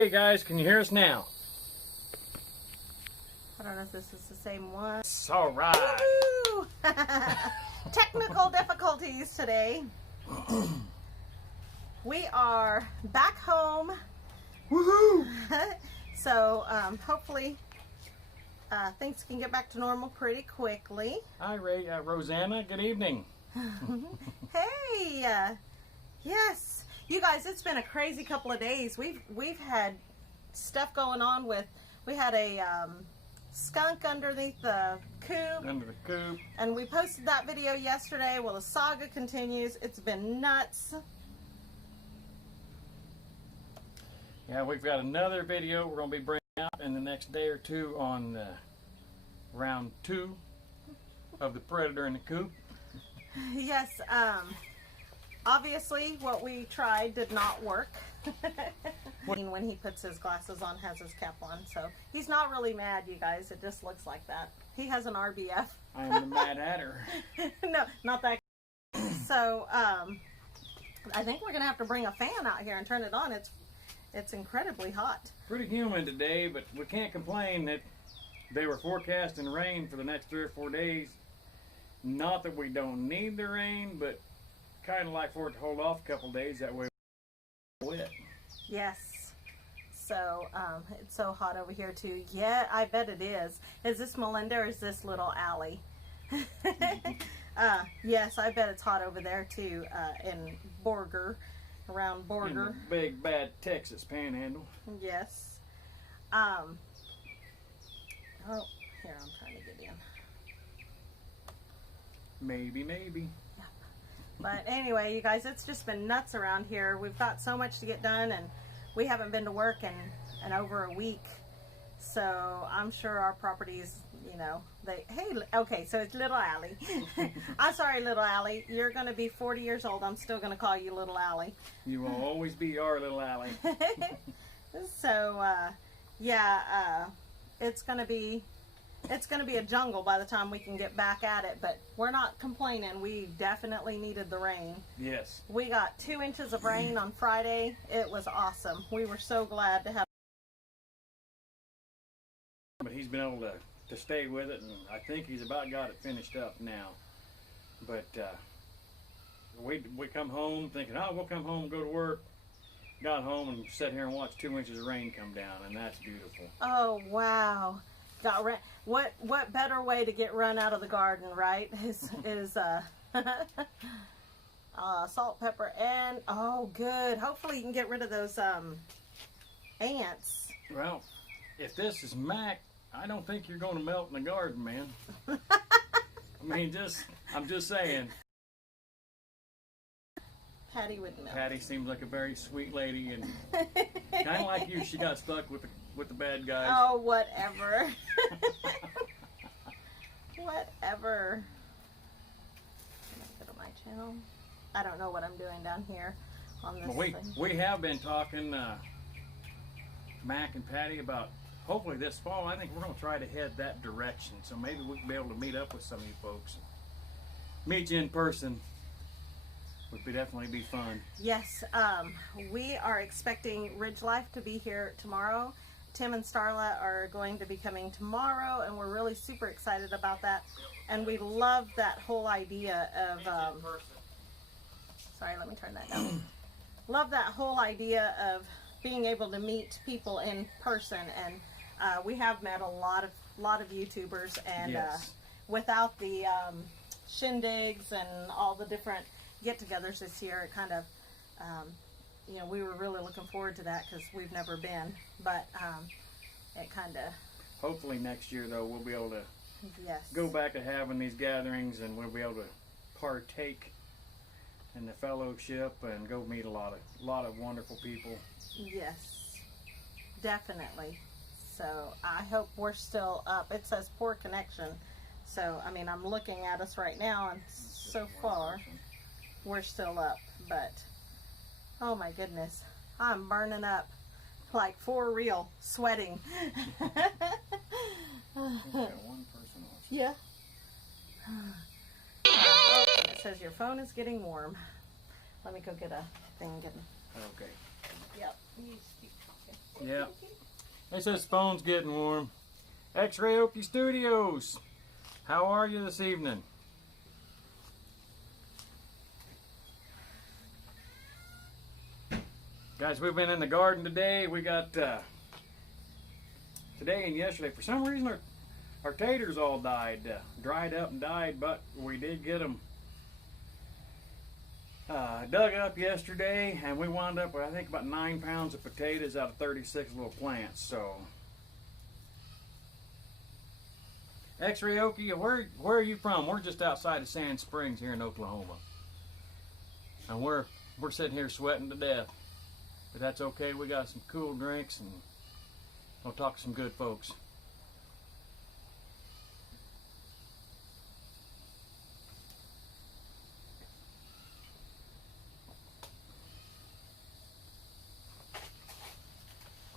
Hey guys, can you hear us now? I don't know if this is the same one. It's all right. Woo! Technical difficulties today. We are back home. Woohoo! So hopefully things can get back to normal pretty quickly. Hi, Rosanna. Good evening. Hey, yes, you guys. It's been a crazy couple of days. We've had stuff going on with. We had a skunk underneath the coop. Under the coop. And we posted that video yesterday. Well, the saga continues. It's been nuts. Yeah, we've got another video we're going to be bringing out in the next day or two on round 2 of the predator in the coop. Yes, obviously what we tried did not work. When he puts his glasses on, has his cap on, so he's not really mad, you guys. It just looks like that. He has an RBF. I am the Mad Hatter. No, not that. So I think we're gonna have to bring a fan out here and turn it on. It's incredibly hot. Pretty humid today, but we can't complain that they were forecasting rain for the next 3 or 4 days. Not that we don't need the rain, but kind of like for it to hold off a couple days. That way we're wet. Yes. So it's so hot over here too. Yeah, I bet it is. Is this Melinda or is this little Allie? Yes, I bet it's hot over there too. In Borger, around Borger. In the big bad Texas panhandle. Yes. Oh, here, I'm trying to get in. Maybe. Yep. But anyway, you guys, it's just been nuts around here. We've got so much to get done, and we haven't been to work in over a week. So I'm sure our properties, you know, okay, so it's little Allie. I'm sorry, little Allie. You're going to be 40 years old. I'm still going to call you little Allie. You will always be our little Allie. So, yeah, it's going to be a jungle by the time we can get back at it, but we're not complaining. We definitely needed the rain. Yes. We got 2 inches of rain on Friday. It was awesome. We were so glad to have. But he's been able to stay with it, and I think he's about got it finished up now. But we come home thinking, oh, we'll come home and go to work. Got home and sat here and watched 2 inches of rain come down, and that's beautiful. Oh, wow. Got what better way to get run out of the garden, right? Is salt, pepper, and oh, good. Hopefully you can get rid of those ants. Well, if this is Mac, I don't think you're going to melt in the garden, man. I mean, I'm just saying. Patty wouldn't melt. Patty seems like a very sweet lady, and kind of like you, she got stuck with the bad guys. Oh, whatever. Whatever. Can I go to my channel? I don't know what I'm doing down here on this thing. We have been talking, Mac and Patty, about hopefully this fall. I think we're going to try to head that direction. So maybe we can be able to meet up with some of you folks. Meet you in person. Would definitely be fun. Yes, we are expecting Ridge Life to be here tomorrow. Tim and Starla are going to be coming tomorrow, and we're really super excited about that. And we love that whole idea of, sorry, let me turn that down. Love that whole idea of being able to meet people in person. And we have met a lot of YouTubers, and yes. Without the shindigs and all the different get-togethers this year, it kind of, you know, we were really looking forward to that because we've never been, but it kind of. Hopefully next year, though, we'll be able to go yes. back to having these gatherings, and we'll be able to partake in the fellowship and go meet a lot of wonderful people. Yes, definitely. So I hope we're still up. It says poor connection, so I mean, I'm looking at us right now, and so far we're still up, but oh my goodness, I'm burning up, like for real, sweating. We've got one person watching. Yeah. Oh, it says your phone is getting warm. Let me go get a thing. Okay. Yep. You keep talking. Yeah. It says phone's getting warm. X-Ray Okie Studios. How are you this evening? Guys, we've been in the garden today. We got today and yesterday. For some reason, our taters all died, dried up and died, but we did get them dug up yesterday, and we wound up with, I think, about 9 pounds of potatoes out of 36 little plants. So, X-Ray Okie, where are you from? We're just outside of Sand Springs here in Oklahoma, and we're sitting here sweating to death, but that's okay. We got some cool drinks, and we'll talk to some good folks.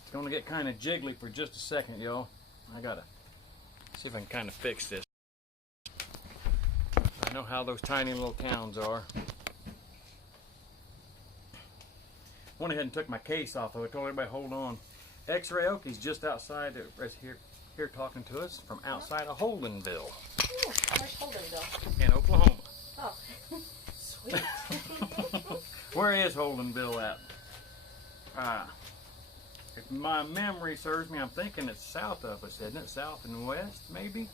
It's going to get kind of jiggly for just a second, y'all. I gotta see if I can kind of fix this. I know how those tiny little towns are. Went ahead and took my case off of it. Told everybody, hold on. X-Ray Okie's just outside, here talking to us from outside of Holdenville. Ooh, where's Holdenville? In Oklahoma. Oh, sweet. Where is Holdenville at? If my memory serves me, I'm thinking it's south of us, isn't it? South and west, maybe?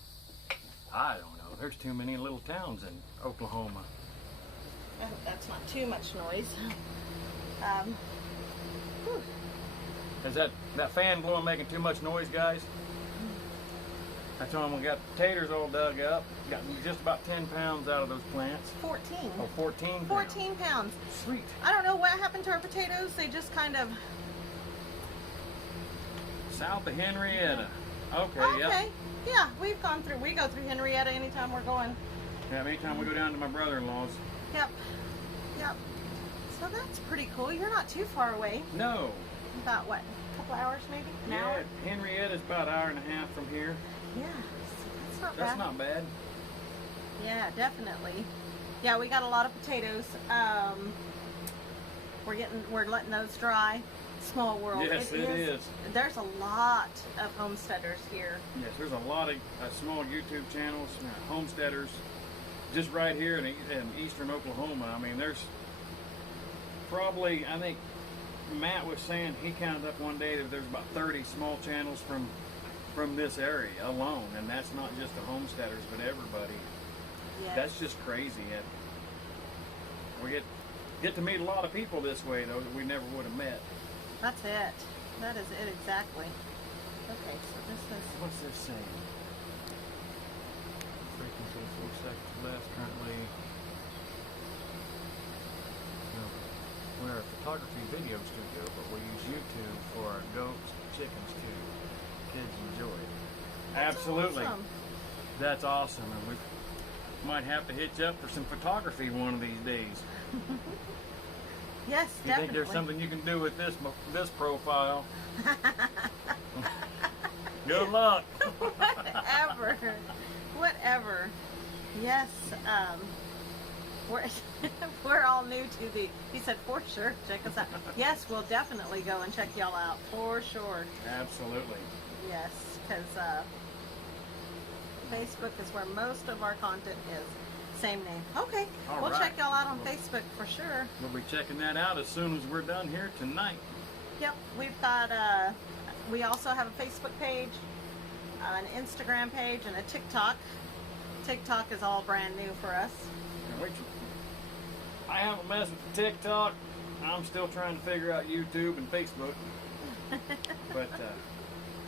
I don't know. There's too many little towns in Oklahoma. I hope that's not too much noise. Is that fan blowing making too much noise, guys? I told them we got taters all dug up. Got just about 10 pounds out of those plants. 14. Oh, 14 pounds. 14 pounds. Sweet. I don't know what happened to our potatoes. They just kind of... South of Henrietta. Okay, okay. Yeah, we go through Henrietta anytime we're going. Yeah, anytime we go down to my brother-in-law's. Yep. So that's pretty cool. You're not too far away. No. About what? A couple hours maybe? An hour? Henrietta's about an hour and a half from here. Yeah, that's not bad. That's not bad. Yeah, definitely. Yeah, we got a lot of potatoes. We're letting those dry. Small world. Yes, it is. There's a lot of homesteaders here. Yes, there's a lot of small YouTube channels, homesteaders, just right here in eastern Oklahoma. I mean, there's probably, I think Matt was saying he counted up one day that there's about 30 small channels from this area alone, and that's not just the homesteaders, but everybody. Yes. That's just crazy. And we get to meet a lot of people this way, though, that we never would have met. That's it. That is it exactly. Okay, so this is... What's this saying? Frequency 4 seconds left currently. No, we're a photography video studio, but we use YouTube for our goats and chickens too. Kids enjoy it. That's Absolutely. Awesome. That's awesome. And we might have to hitch up for some photography one of these days. Yes, You definitely. think there's something you can do with this profile? Good luck. Whatever. Yes, we're all new to the... He said, for sure, check us out. Yes, we'll definitely go and check y'all out, for sure. Absolutely. Yes, because Facebook is where most of our content is. Same name. Okay, we'll check y'all out on Facebook for sure. We'll be checking that out as soon as we're done here tonight. Yep, we've got, we also have a Facebook page, an Instagram page, and a TikTok. TikTok is all brand new for us. I haven't messed with the TikTok. I'm still trying to figure out YouTube and Facebook. But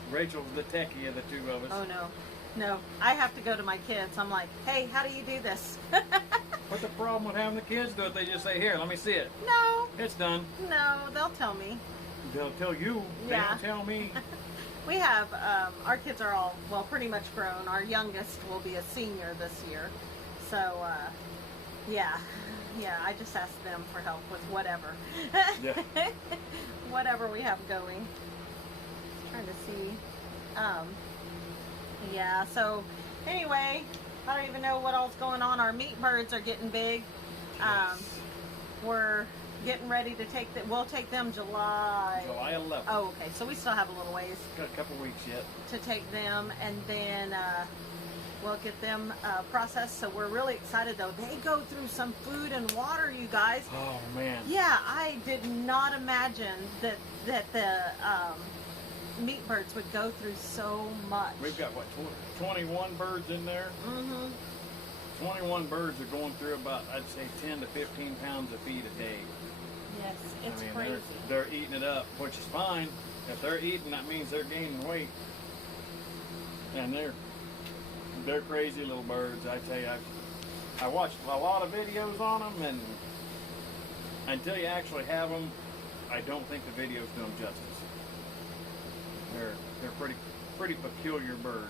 Rachel's the techie of the two of us. Oh, no, I have to go to my kids. I'm like, hey, how do you do this? What's the problem with having the kids do it? They just say, here, let me see it. No. It's done. No, they'll tell me. They'll tell you. Yeah. They don't tell me. We have, our kids are all, well, pretty much grown. Our youngest will be a senior this year. So, yeah, I just ask them for help with whatever. Yeah. Whatever we have going. Trying to see. Yeah, so anyway, I don't even know what all's going on. Our meat birds are getting big. Yes. We're getting ready to take them. We'll take them July 11th. Oh, okay. So we still have a little ways. Got a couple weeks yet to take them, and then we'll get them processed. So we're really excited, though. They go through some food and water, you guys. Oh man. Yeah, I did not imagine that the meat birds would go through so much. We've got what, 21 birds in there. 21 birds are going through about, I'd say, 10 to 15 pounds of feed a day. Yes, it's crazy. They're eating it up, which is fine. If they're eating, that means they're gaining weight. And they're crazy little birds. I tell you, I watched a lot of videos on them, and until you actually have them, I don't think the videos do them justice. They're pretty peculiar birds.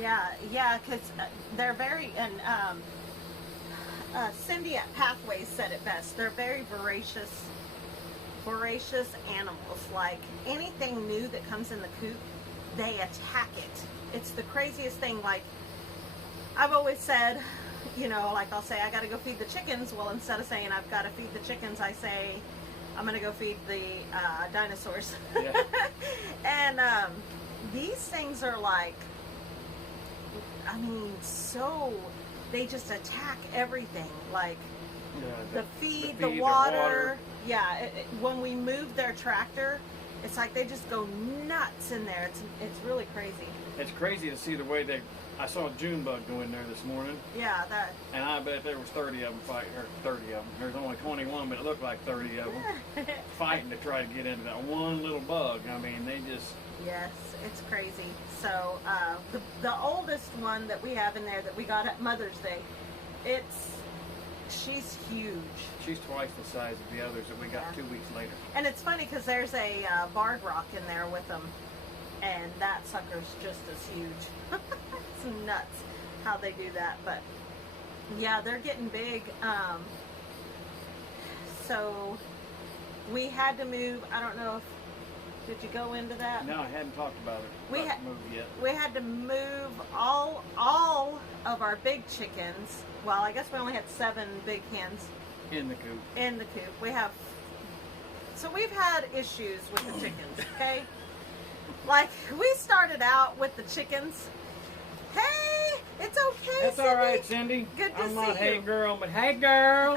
Yeah, because they're very, and Cindy at Pathways said it best. They're very voracious animals. Like anything new that comes in the coop, they attack it. It's the craziest thing. Like I've always said, you know, like I'll say I got to go feed the chickens. Well, instead of saying I've got to feed the chickens, I say I'm going to go feed the dinosaurs. Yeah. And these things are like, I mean, so they just attack everything. Like the feed, the water. Yeah, when we move their tractor, it's like they just go nuts in there. It's really crazy. It's crazy to see the way I saw a June bug go in there this morning. Yeah, and I bet there was 30 of them fighting, or 30 of them. There's only 21, but it looked like 30 of them fighting to try to get into that one little bug. I mean, they just... Yes, it's crazy. So the oldest one that we have in there that we got at Mother's Day, she's huge. She's twice the size of the others that we got 2 weeks later. And it's funny because there's a barred rock in there with them, and that sucker's just as huge. It's nuts how they do that, but yeah, they're getting big. So we had to move. I don't know if did you go into that? No, I hadn't talked about it. We had to move all of our big chickens. Well, I guess we only had 7 big hens in the coop. In the coop, so we've had issues with the chickens. Okay, like we started out with the chickens. Hey, it's okay. That's Cindy. all right, Cindy. Good to see you. I'm not hey girl, but hey girl.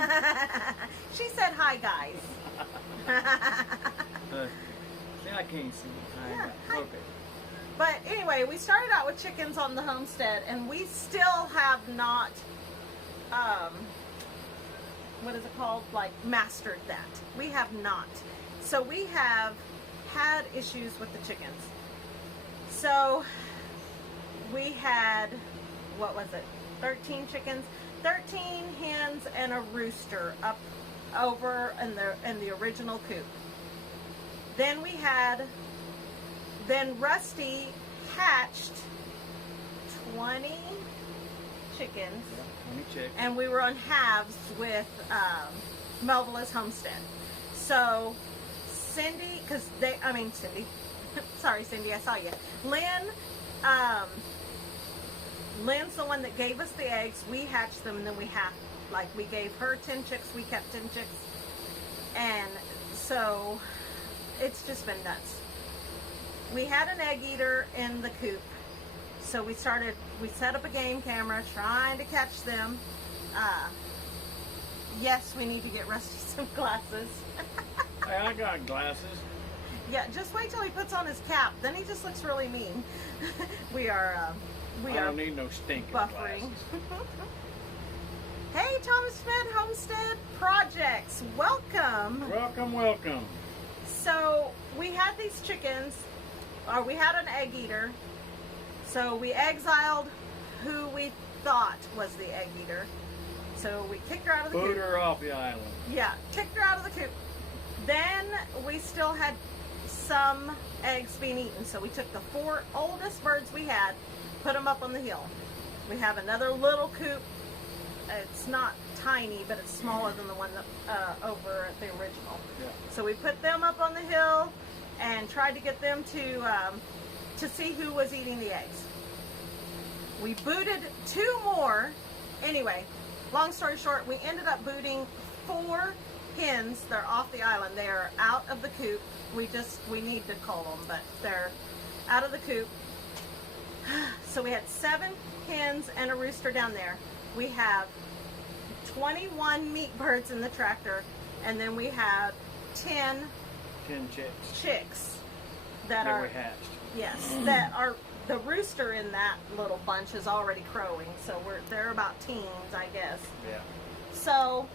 She said hi, guys. See, I can't see. Yeah, hi. Okay. But anyway, we started out with chickens on the homestead, and we still have not, what is it called? Like mastered that. We have not. So we have had issues with the chickens. So we had, what was it? 13 chickens, 13 hens, and a rooster up over in the original coop. Then Rusty hatched 20 chickens. Yeah, 20 chicks. And we were on halves with Melvilla's homestead. So Cindy, Cindy, sorry Cindy, I saw you. Lynn's the one that gave us the eggs. We hatched them, and then we gave her 10 chicks, we kept 10 chicks. And so it's just been nuts. We had an egg eater in the coop, so we set up a game camera trying to catch them. Yes, we need to get Rusty some glasses. Hey, I got glasses. Yeah, just wait till he puts on his cap, then he just looks really mean. I don't need no stinking buffering. glasses. Hey, Thomas Fed Homestead Projects, welcome. Welcome. So we had these chickens, or we had an egg eater. So we exiled who we thought was the egg eater. So we kicked her out of the coop. Put her off the island. Yeah, kicked her out of the coop. Then we still had some eggs being eaten. So we took the 4 oldest birds we had, put them up on the hill. We have another little coop. It's not tiny, but it's smaller than the one that, over at the original. Yeah. So we put them up on the hill and tried to get them to see who was eating the eggs. We booted 2 more. Anyway, long story short, we ended up booting 4 hens. They're off the island. They are out of the coop. We need to cull them, but they're out of the coop. So we had 7 hens and a rooster down there. We have 21 meat birds in the tractor, and then we have 10 chicks that are we hatched. Yes, that are. The rooster in that little bunch is already crowing, so they're about teens, I guess. Yeah. So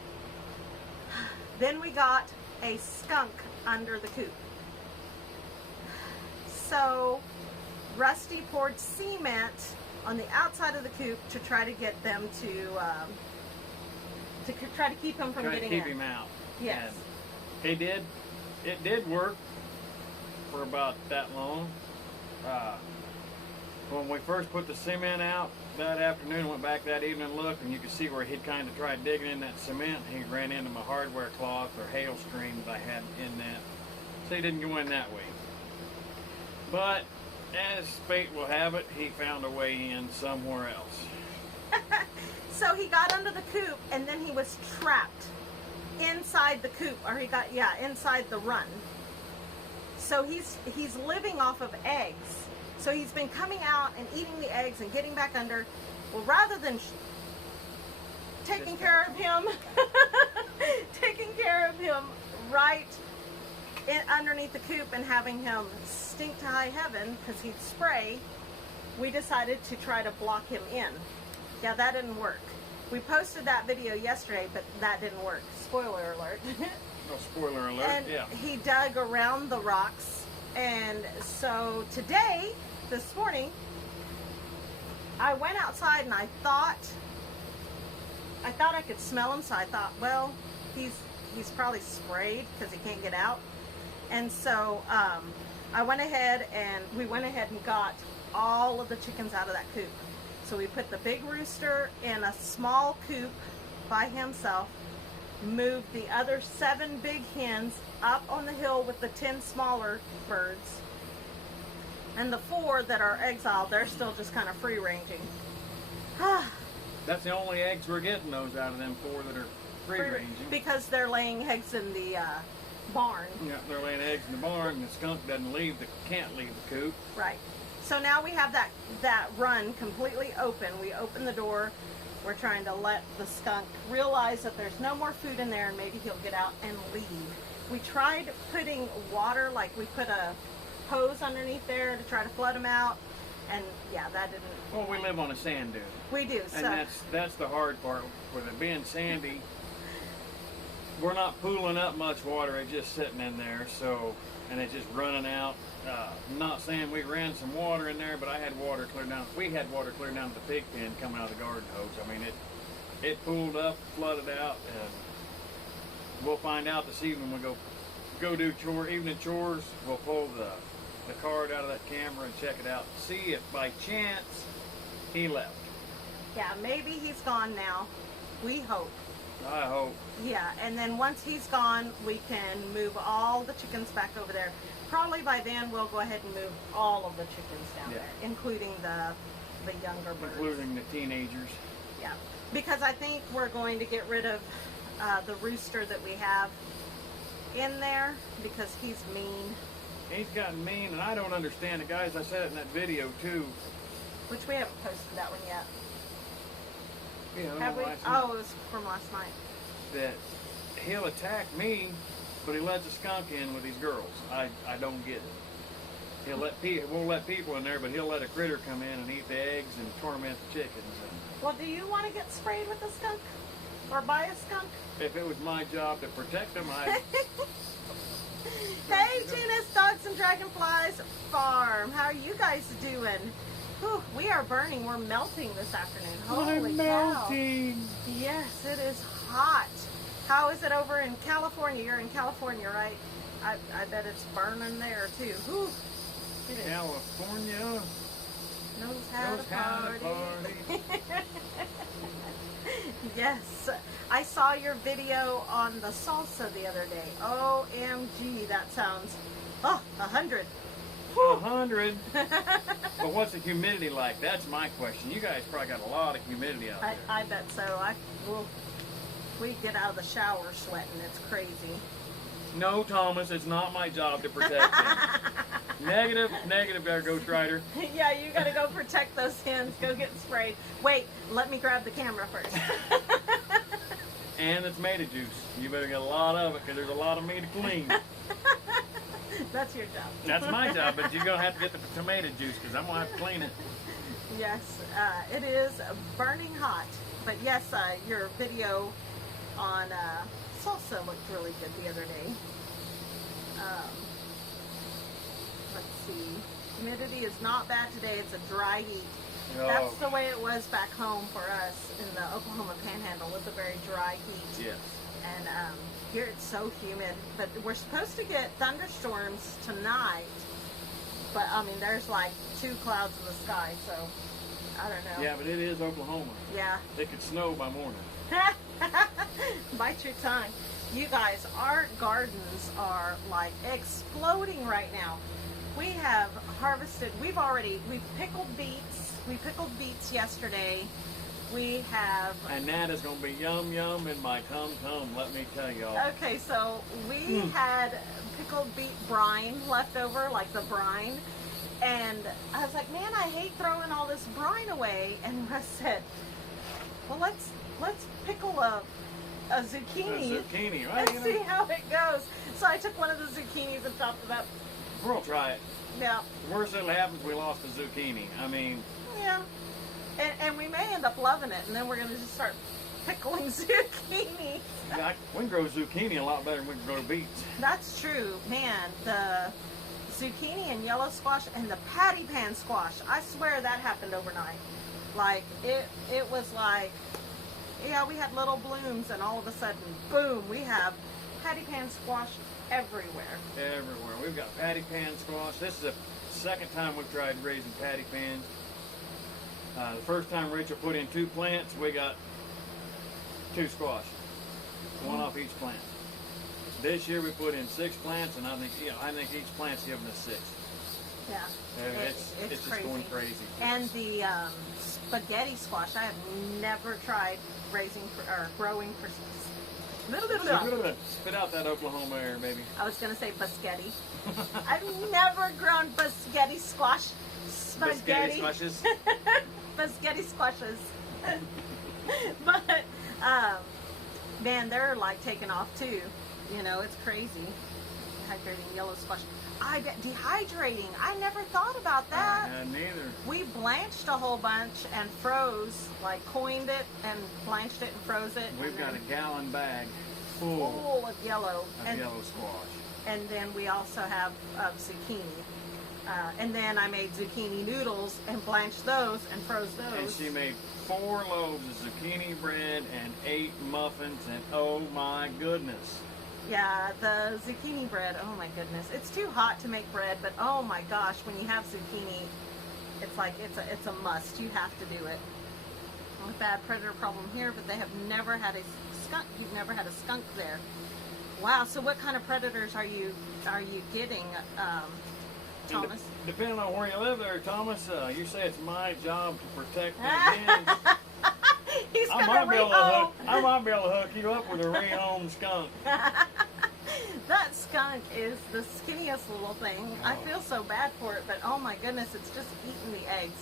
then we got a skunk under the coop. So Rusty poured cement on the outside of the coop to try to get them to try to keep him from getting in. Try to keep him out. Yes. And it did work for about that long. When we first put the cement out that afternoon, went back that evening and looked, and you could see where he'd kind of tried digging in that cement. He ran into my hardware cloth or hail screen that I had in that. So he didn't go in that way. But as fate will have it, he found a way in somewhere else. So he got under the coop, and then he was trapped inside the coop, or inside the run. So he's living off of eggs. So he's been coming out and eating the eggs and getting back under. Well, rather than taking care of him, right underneath the coop and having him stink to high heaven because he'd spray, we decided to try to block him in. Yeah, that didn't work. We posted that video yesterday, but that didn't work. Spoiler alert. No spoiler alert, and yeah. He dug around the rocks. And so today, this morning, I went outside and I thought I could smell him, so I thought, well, he's probably sprayed because he can't get out. And so we went ahead and got all of the chickens out of that coop. So we put the big rooster in a small coop by himself, moved the other 7 big hens up on the hill with the 10 smaller birds, and the 4 that are exiled, they're still just kind of free ranging. That's the only eggs we're getting, those out of them 4 that are free ranging. Because they're laying eggs in the barn. Yeah, they're laying eggs in the barn, and the skunk can't leave the coop. Right. So now we have that run completely open. We open the door. We're trying to let the skunk realize that there's no more food in there, and maybe he'll get out and leave. We tried putting water, like we put a hose underneath there to try to flood him out, and yeah, that didn't. Well, we live on a sand dune. We do. And that's the hard part. With it being sandy, we're not pooling up much water. It's just sitting in there, and it's just running out. I'm not saying we ran some water in there, but I had water clear down. We had water clear down to the pig pen coming out of the garden hose. I mean, it pooled up, flooded out, and we'll find out this evening when we go do evening chores. We'll pull the card out of that camera and check it out. See if by chance he left. Yeah, maybe he's gone now. We hope. I hope. Yeah, and then once he's gone, we can move all the chickens back over there. Probably by then we'll go ahead and move all of the chickens down there, including the younger birds. Including the teenagers. Yeah, because I think we're going to get rid of the rooster that we have in there because he's mean. He's gotten mean, and I don't understand it, guys. I said it in that video too. Which we haven't posted that one yet. Yeah, have we? Oh, it was from last night. That he'll attack me, but he lets a skunk in with these girls. I don't get it. Won't let people in there, but he'll let a critter come in and eat the eggs and torment the chickens. Well, do you want to get sprayed with a skunk? Or by a skunk? If it was my job to protect them, I'd... Hey, Tina's Dogs and Dragonflies Farm. How are you guys doing? Whew, we are burning. We're melting this afternoon. Holy cow. Melting. Yes, it is hot. How is it over in California? You're in California, right? I bet it's burning there too. Whew. California knows how to party. Yes, I saw your video on the salsa the other day. OMG, that sounds 100. 100. But what's the humidity like? That's my question. You guys probably got a lot of humidity out there. I bet so. We get out of the shower sweating. It's crazy. No, Thomas, it's not my job to protect him. Negative, there, Ghost Rider. Yeah, you gotta go protect those hens. Go get sprayed. Wait, let me grab the camera first. And the tomato juice. You better get a lot of it because there's a lot of me to clean. That's your job. That's my job, but you're going to have to get the tomato juice because I'm going to have to clean it. Yes, it is burning hot. But yes, your video on salsa looked really good the other day. Let's see. Humidity is not bad today. It's a dry heat. Oh. That's the way it was back home for us in the Oklahoma Panhandle with a very dry heat. Yes. And here it's so humid. But we're supposed to get thunderstorms tonight. But I mean, there's like 2 clouds in the sky, so I don't know. Yeah, but it is Oklahoma. Yeah. It could snow by morning. Bite your tongue. You guys, our gardens are like exploding right now. We have harvested, we've pickled beets. We pickled beets yesterday. We have... And that is going to be yum yum in my tum-tum, let me tell y'all. Okay, so we had pickled beet brine left over, like the brine. And I was like, man, I hate throwing all this brine away. And Russ said, well, let's pickle a zucchini. A zucchini, right? And see how it goes. So I took one of the zucchinis and chopped it up. We'll try it. Yeah. Worst that'll happen is we lost a zucchini. I mean... Yeah. And we may end up loving it, and then we're going to just start pickling zucchini. We can grow zucchini a lot better than we can grow beets. That's true. Man, the zucchini and yellow squash and the patty pan squash, I swear that happened overnight. Like, it was like, yeah, we had little blooms, and all of a sudden, boom, we have patty pan squash everywhere. Everywhere. We've got patty pan squash. This is the second time we've tried raising patty pans. The first time Rachel put in 2 plants, we got 2 squash, 1 off each plant. This year we put in 6 plants, and I think each plant's giving us 6. Yeah, It's just crazy. going crazy. And the spaghetti squash, I have never tried growing for. Spit out that Oklahoma air, baby. I was gonna say biscotti. I've never grown biscotti squash. Spaghetti. Biscotti squashes. Biscotti squashes. But man, they're like taking off too. You know, it's crazy. Dehydrating yellow squash. I bet dehydrating. I never thought about that. Neither. We blanched a whole bunch and froze, like coined it and blanched it and froze it. We've got a gallon bag full of yellow. Yellow squash. And then we also have zucchini. And then I made zucchini noodles and blanched those and froze those. And she made 4 loaves of zucchini bread and 8 muffins, and oh my goodness. Yeah, the zucchini bread, oh my goodness. It's too hot to make bread, but oh my gosh, when you have zucchini, it's like, it's a must. You have to do it. A bad predator problem here, but they have never had a skunk. You've never had a skunk there. Wow, so what kind of predators are you getting, Thomas? Depending on where you live there, Thomas, you say it's my job to protect the hens. He's I might be able to hook you up with a rehomed skunk. That skunk is the skinniest little thing. Oh. I feel so bad for it, but oh my goodness, it's just eating the eggs.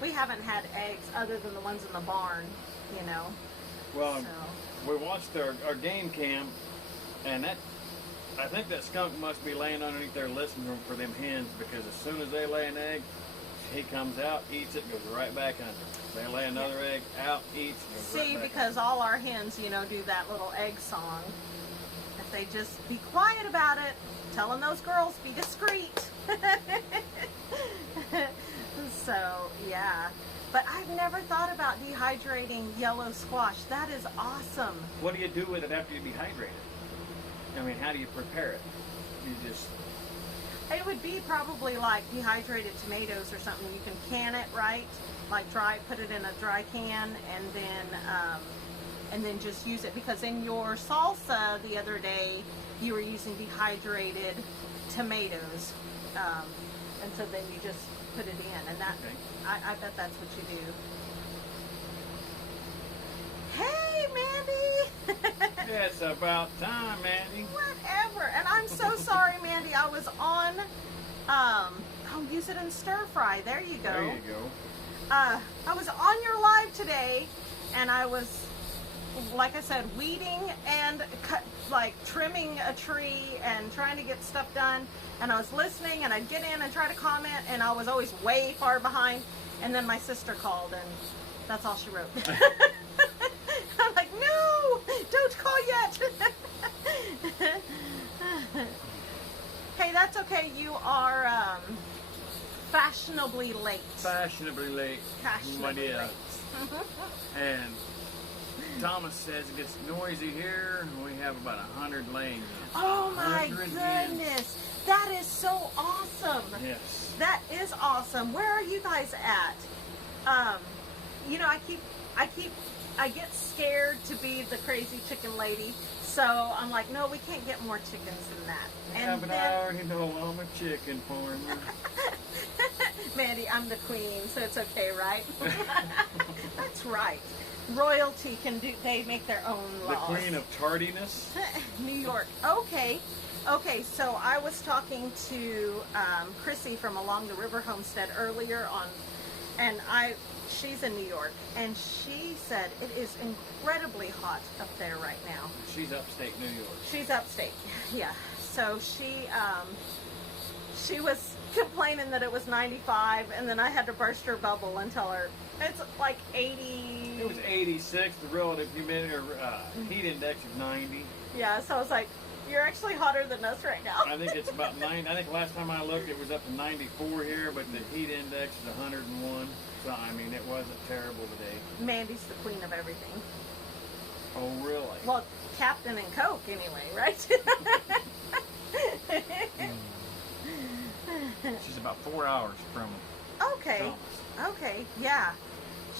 We haven't had eggs other than the ones in the barn, you know. Well, we watched our game cam, and I think that skunk must be laying underneath there listening for them hens, because as soon as they lay an egg, he comes out, eats it, goes right back under. They lay another egg, out, eats, goes right back because all our hens, you know, do that little egg song. If they just be quiet about it, telling those girls, be discreet. So, yeah. But I've never thought about dehydrating yellow squash. That is awesome. What do you do with it after you dehydrate it? I mean, how do you prepare it? You just... It would be probably like dehydrated tomatoes or something. You can can it, right? Like put it in a dry can, and then just use it. Because in your salsa the other day, you were using dehydrated tomatoes, and so then you just put it in, and that I bet that's what you do. Hey. Hey, Mandy. It's about time, Mandy. Whatever. And I'm so sorry, Mandy. I was on, oh, use it in stir fry. There you go. There you go. I was on your live today, and I was, like I said, weeding and trimming a tree and trying to get stuff done. And I was listening, and I'd get in and try to comment, and I was always way far behind. And then my sister called, and that's all she wrote. I'm like, no, don't call yet. Hey, that's okay. You are fashionably late. Fashionably late. Fashionably late. And Thomas says it gets noisy here, and we have about 100 laying. Oh my goodness. That is so awesome. Yes. That is awesome. Where are you guys at? You know, I get scared to be the crazy chicken lady. So I'm like, no, we can't get more chickens than that. Yeah, And but then, I already know I'm a chicken farmer. Mandy, I'm the queen, so it's okay, right? That's right. Royalty they make their own laws. The queen of tardiness. New York. Okay. Okay, so I was talking to Chrissy from Along the River Homestead earlier on, and she's in New York, and she said it is incredibly hot up there right now. She's upstate New York. She's upstate, yeah. So she was complaining that it was 95, and then I had to burst her bubble and tell her it's like 80. It was 86. The relative humidity or heat index is 90. Yeah, so I was like, you're actually hotter than us right now. I think it's about 90. I think last time I looked, it was up to 94 here, but the heat index is 101. So, I mean, it wasn't terrible today. Mandy's the queen of everything. Oh, really? Well, Captain and Coke, anyway, right? She's about 4 hours from Okay. Thomas. Okay, yeah.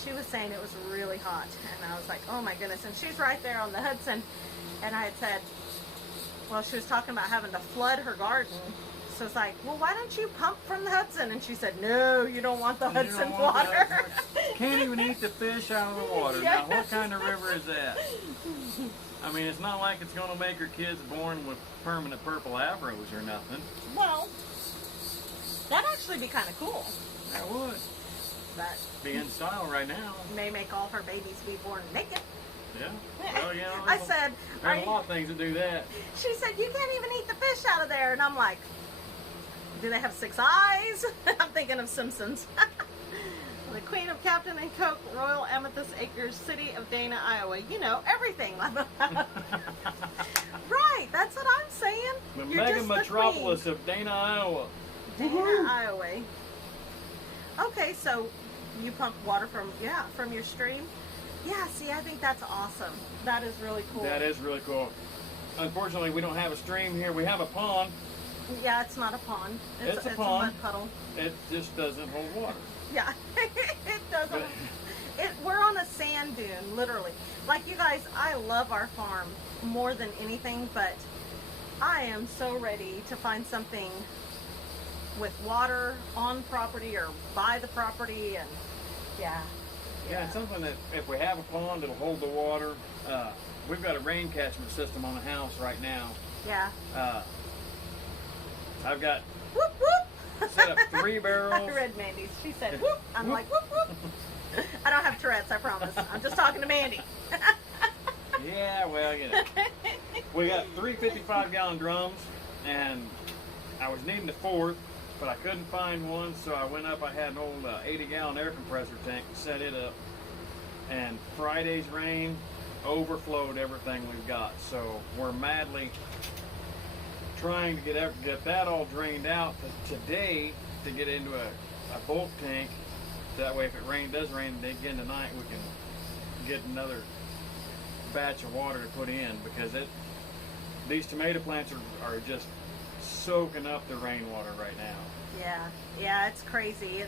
She was saying it was really hot, and I was like, oh my goodness. And she's right there on the Hudson, and I had said, well, she was talking about having to flood her garden. So it's like, well, why don't you pump from the Hudson? And she said, no, you don't want the Hudson water. Can't even eat the fish out of the water. Yeah. Now, what kind of river is that? I mean, it's not like it's going to make her kids born with permanent purple afros or nothing. Well, that'd actually be kind of cool. That would. But Be in style right now. may make all her babies be born naked. Yeah. Well, yeah. I said, There's a lot of things that do that. she said, you can't even eat the fish out of there. And I'm like, do they have 6 eyes? I'm thinking of Simpsons. The Queen of Captain and Coke, Royal Amethyst Acres, City of Dana, Iowa. You know, everything. Right, that's what I'm saying. The You're mega just the metropolis queen. of Dana, Iowa. Dana, Iowa. Okay, so you pump water from your stream? Yeah, see, I think that's awesome. That is really cool. That is really cool. Unfortunately, we don't have a stream here. We have a pond. Yeah, it's not a pond. It's a pond. A mud puddle. It just doesn't hold water. Yeah, it doesn't. We're on a sand dune, literally. Like, you guys, I love our farm more than anything, but I am so ready to find something with water on property or by the property, and yeah. Yeah, it's something that if we have a pond, it'll hold the water. We've got a rain catchment system on the house right now. Yeah. I've got Whoop, whoop. set up 3 barrels. I read Mandy's. She said whoop. I'm like whoop, whoop. I don't have Tourette's, I promise. I'm just talking to Mandy. Yeah, well, you know. We got 3 55-gallon drums, and I was needing the 4th, but I couldn't find one, so I went up. I had an old 80-gallon air compressor tank, set it up, and Friday's rain overflowed everything we've got. So we're madly trying to get that all drained out today to get into a bulk tank. That way, if it does rain again tonight, we can get another batch of water to put in, because these tomato plants are just soaking up the rainwater right now. Yeah, it's crazy.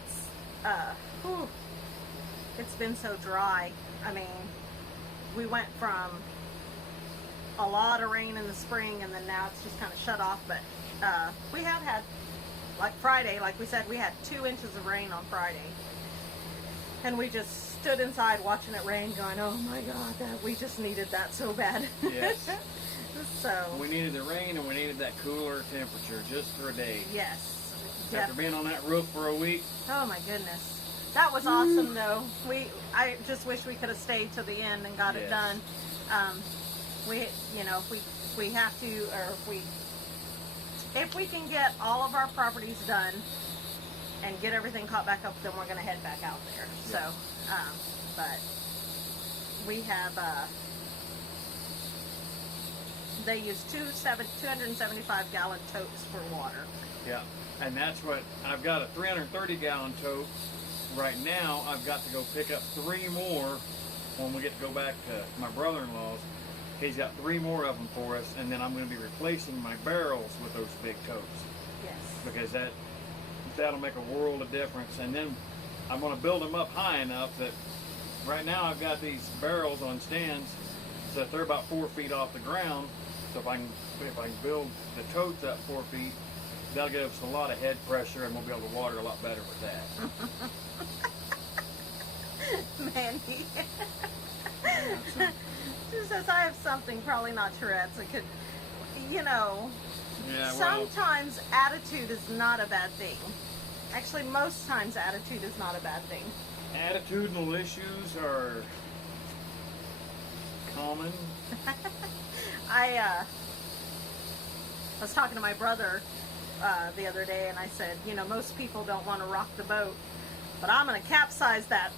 It's been so dry. I mean, we went from a lot of rain in the spring, and then now it's just kind of shut off. But we have had, like Friday, like we said, we had 2 inches of rain on Friday, and we just stood inside watching it rain going, oh my God, we just needed that so bad. Yes. So. We needed the rain and we needed that cooler temperature just for a day. Yes. After being on that roof for a week. Oh my goodness. That was awesome though. I just wish we could have stayed to the end and got it done. If we have to, or if we can get all of our properties done and get everything caught back up, then we're going to head back out there. Yes. So, but we have, they use 275 gallon totes for water. Yeah, and that's what, I've got a 330 gallon tote. Right now, I've got to go pick up 3 more when we get to go back to my brother-in-law's. He's got 3 more of them for us, and then I'm going to be replacing my barrels with those big totes. Yes. Because that'll make a world of difference. And then I'm going to build them up high enough that right now I've got these barrels on stands so that they're about 4 feet off the ground. So if I can build the totes up 4 feet, that'll give us a lot of head pressure, and we'll be able to water a lot better with that. Mandy. She says, I have something, probably not Tourette's. It could, sometimes attitude is not a bad thing. Actually, most times attitude is not a bad thing. Attitudinal issues are common. I was talking to my brother the other day, and I said, most people don't want to rock the boat, but I'm going to capsize that.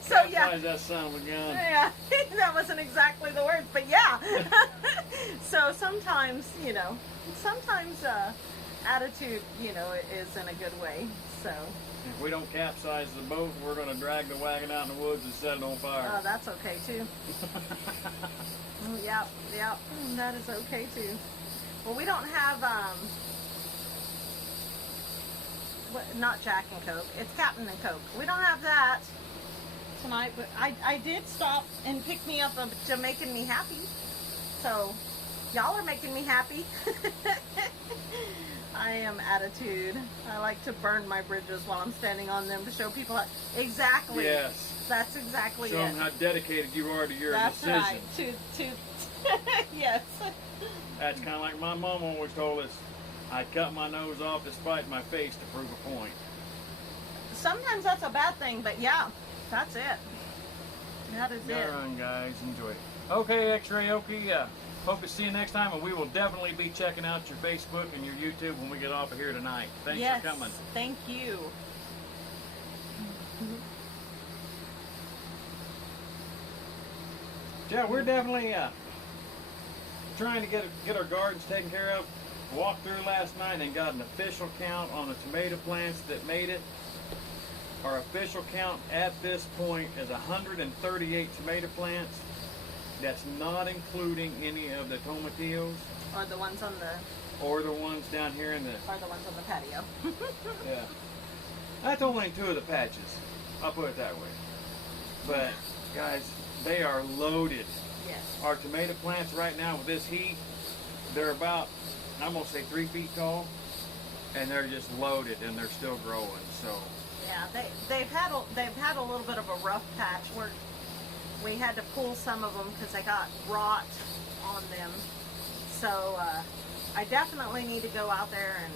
So yeah, that son of a gun. Yeah, that wasn't exactly the words, but yeah. So sometimes, attitude, is in a good way. So if we don't capsize the boat, we're going to drag the wagon out in the woods and set it on fire. Oh, that's okay too. Yep, that is okay too. Well, we don't have not Jack and Coke. It's Captain and Coke. We don't have that tonight, but I did stop and pick me up a Jamaican Me Happy. So y'all are making me happy. I am attitude. I like to burn my bridges while I'm standing on them to show people exactly. Yes. That's exactly Show it. them how dedicated you are to your That's decision. right. To yes. That's kind of like my mom always told us. I cut my nose off to spite my face to prove a point. Sometimes that's a bad thing, but yeah, that's it. That is it. All right, guys, enjoy. Okay, X-Ray Okie. Hope to see you next time, and we will definitely be checking out your Facebook and your YouTube when we get off of here tonight. Thanks for coming. Thank you. Yeah, we're definitely trying to get our gardens taken care of. Walked through last night and got an official count on the tomato plants that made it. Our official count at this point is 138 tomato plants. That's not including any of the tomatillos. Or the ones on the... Or the ones down here in the... Or the ones on the patio. Yeah. That's only 2 of the patches. I'll put it that way. But, guys, they are loaded. Yes. Our tomato plants right now with this heat, they're about, I'm going to say 3 feet tall. And they're just loaded and they're still growing, so... Yeah, they've had a little bit of a rough patch where we had to pull some of them because they got rot on them. So I definitely need to go out there and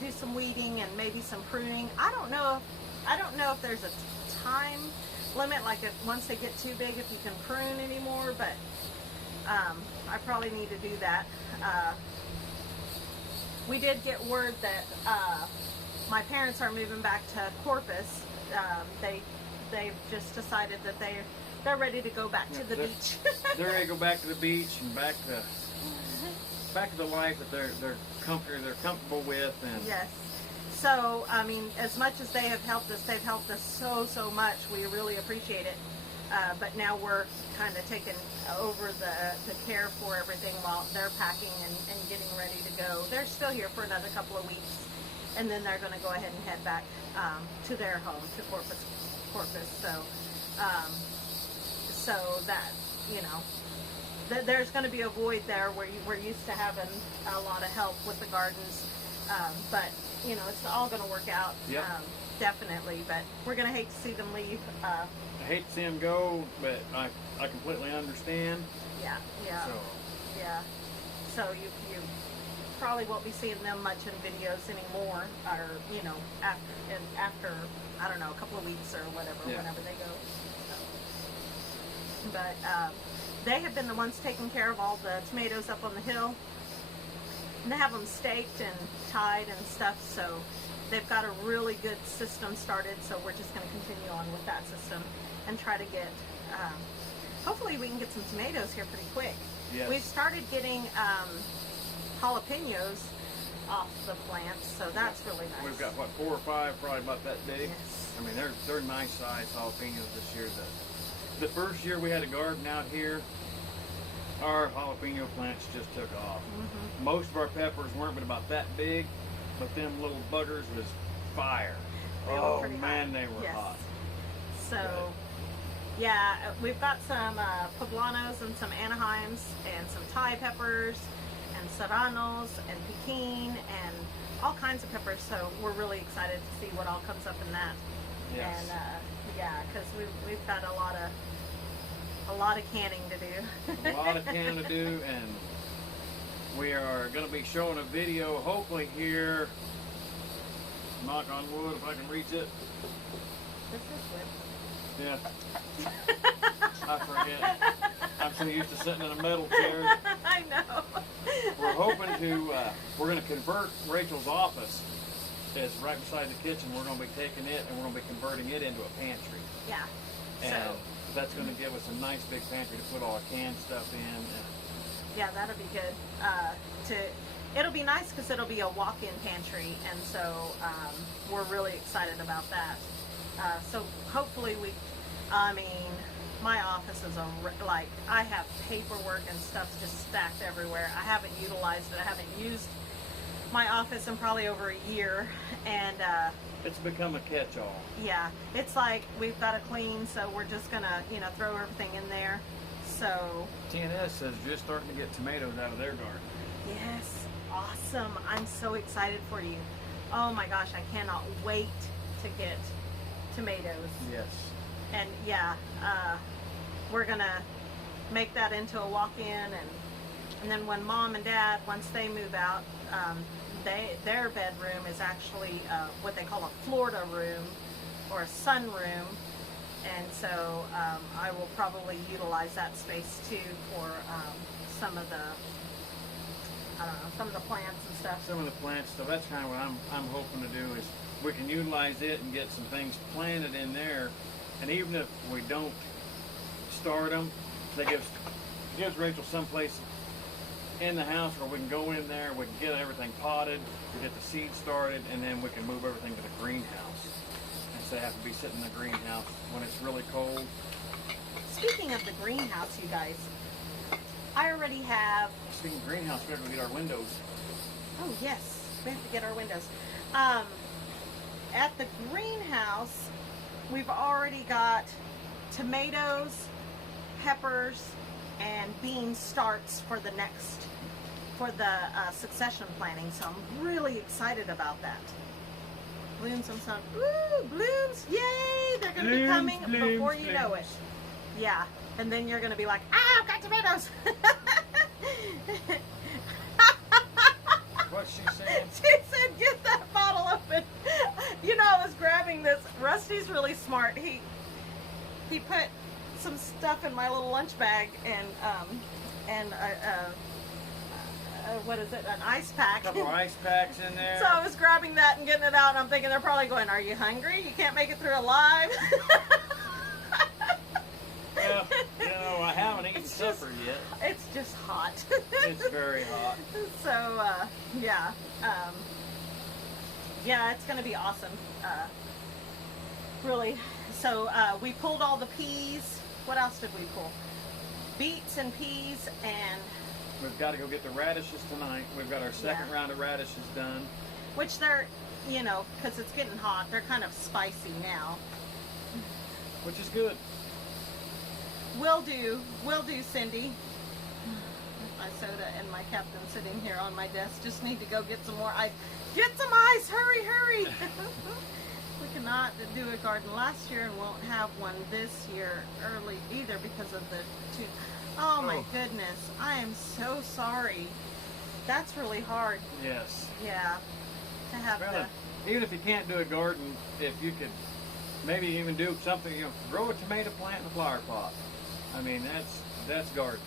do some weeding and maybe some pruning. I don't know if there's a time limit, like if once they get too big, if you can prune anymore. But I probably need to do that. We did get word that. My parents are moving back to Corpus. They've just decided that they're ready to go back to the beach. They're ready to go back to the beach and back to the life that they're comfortable with. And yes. So I mean, as much as they have helped us, they've helped us so much. We really appreciate it. But now we're kind of taking over the care for everything while they're packing and getting ready to go. They're still here for another couple of weeks. And then they're going to go ahead and head back to their home, to Corpus. So that, there's going to be a void there where we're used to having a lot of help with the gardens. But, it's all going to work out. Yep. definitely. But we're gonna hate to see them leave. I hate to see them go, but I completely understand. Yeah, yeah, So yeah. So you probably won't be seeing them much in videos anymore, or you know, after I don't know, a couple of weeks or whatever, whenever they go. So. But they have been the ones taking care of all the tomatoes up on the hill. And they have them staked and tied and stuff, so they've got a really good system started. So we're just going to continue on with that system and try to get. Hopefully, we can get some tomatoes here pretty quick. yes. We've started getting jalapenos off the plants, so that's really nice. We've got what, 4 or 5, probably about that big. Yes. I mean, they're nice sized jalapenos this year. The first year we had a garden out here, our jalapeno plants just took off. Mm-hmm. Most of our peppers weren't but about that big, but them little buggers was fire. They were Oh pretty man, hot. they were Yes. hot. So, yeah, we've got some poblanos and some Anaheims and some Thai peppers and serranos and pekin and all kinds of peppers. So we're really excited to see what all comes up in that. Yes. And yeah, because we've got a lot of canning to do. A lot of canning to do, and we are going to be showing a video hopefully here, knock on wood if I can reach it. This is good. Yeah. I forget. I'm so used to sitting in a metal chair. I know. We're hoping to, we're going to convert Rachel's office. It's right beside the kitchen. We're going to be taking it and we're going to be converting it into a pantry. Yeah. And So that's going to give us a nice big pantry to put all our canned stuff in. And yeah, that'll be good. It'll be nice because it'll be a walk-in pantry, and so we're really excited about that. So hopefully I mean, my office is like, I have paperwork and stuff just stacked everywhere. I haven't utilized it. I haven't used my office in probably over a year, and it's become a catch-all. yeah, it's like we've got to clean, so we're just gonna, you know, throw everything in there. So TNS says just starting to get tomatoes out of their garden. yes, awesome. I'm so excited for you. Oh my gosh, I cannot wait to get tomatoes. Yes. And yeah, we're gonna make that into a walk-in, and then when Mom and Dad, once they move out, their bedroom is actually what they call a Florida room or a sunroom, and so I will probably utilize that space too for some of the, I don't know, some of the plants and stuff. Some of the plants, so that's kind of what I'm hoping to do is we can utilize it and get some things planted in there, and even if we don't start them, that gives Rachel someplace in the house where we can go in there, we can get everything potted, we get the seed started, and then we can move everything to the greenhouse instead of having to be sitting in the greenhouse when it's really cold. Speaking of the greenhouse, you guys, I already have. Speaking of greenhouse, we have to get our windows. Oh yes, we have to get our windows. At the greenhouse, we've already got tomatoes, peppers, and bean starts for the succession planting. So I'm really excited about that. Blooms and some, ooh, blooms, yay! They're going to be coming before you know it. Yeah, and then you're going to be like, ah, I've got tomatoes. What's she saying? She said, get that bottle open. You know, I was grabbing this. Rusty's really smart. He put some stuff in my little lunch bag and what is it? An ice pack. A couple ice packs in there. So I was grabbing that and getting it out, and I'm thinking they're probably going, "Are you hungry? You can't make it through alive." Well, you know, I haven't eaten supper yet. It's just hot. It's very hot. So yeah, yeah, it's gonna be awesome. Really. So we pulled all the peas. What else did we pull? Beets and peas, and we've got to go get the radishes tonight. We've got our second round of radishes done. Which they're, you know, because it's getting hot, they're kind of spicy now. Which is good. Will do, Cindy. My soda and my captain sitting here on my desk. Just need to go get some more ice. Get some ice! Hurry, hurry! We cannot do a garden last year and won't have one this year early either because of the two. Oh my goodness. I am so sorry. That's really hard. Yes. Yeah. To have Well, even if you can't do a garden, if you could maybe even do something, grow a tomato plant in a flower pot. I mean, that's gardening.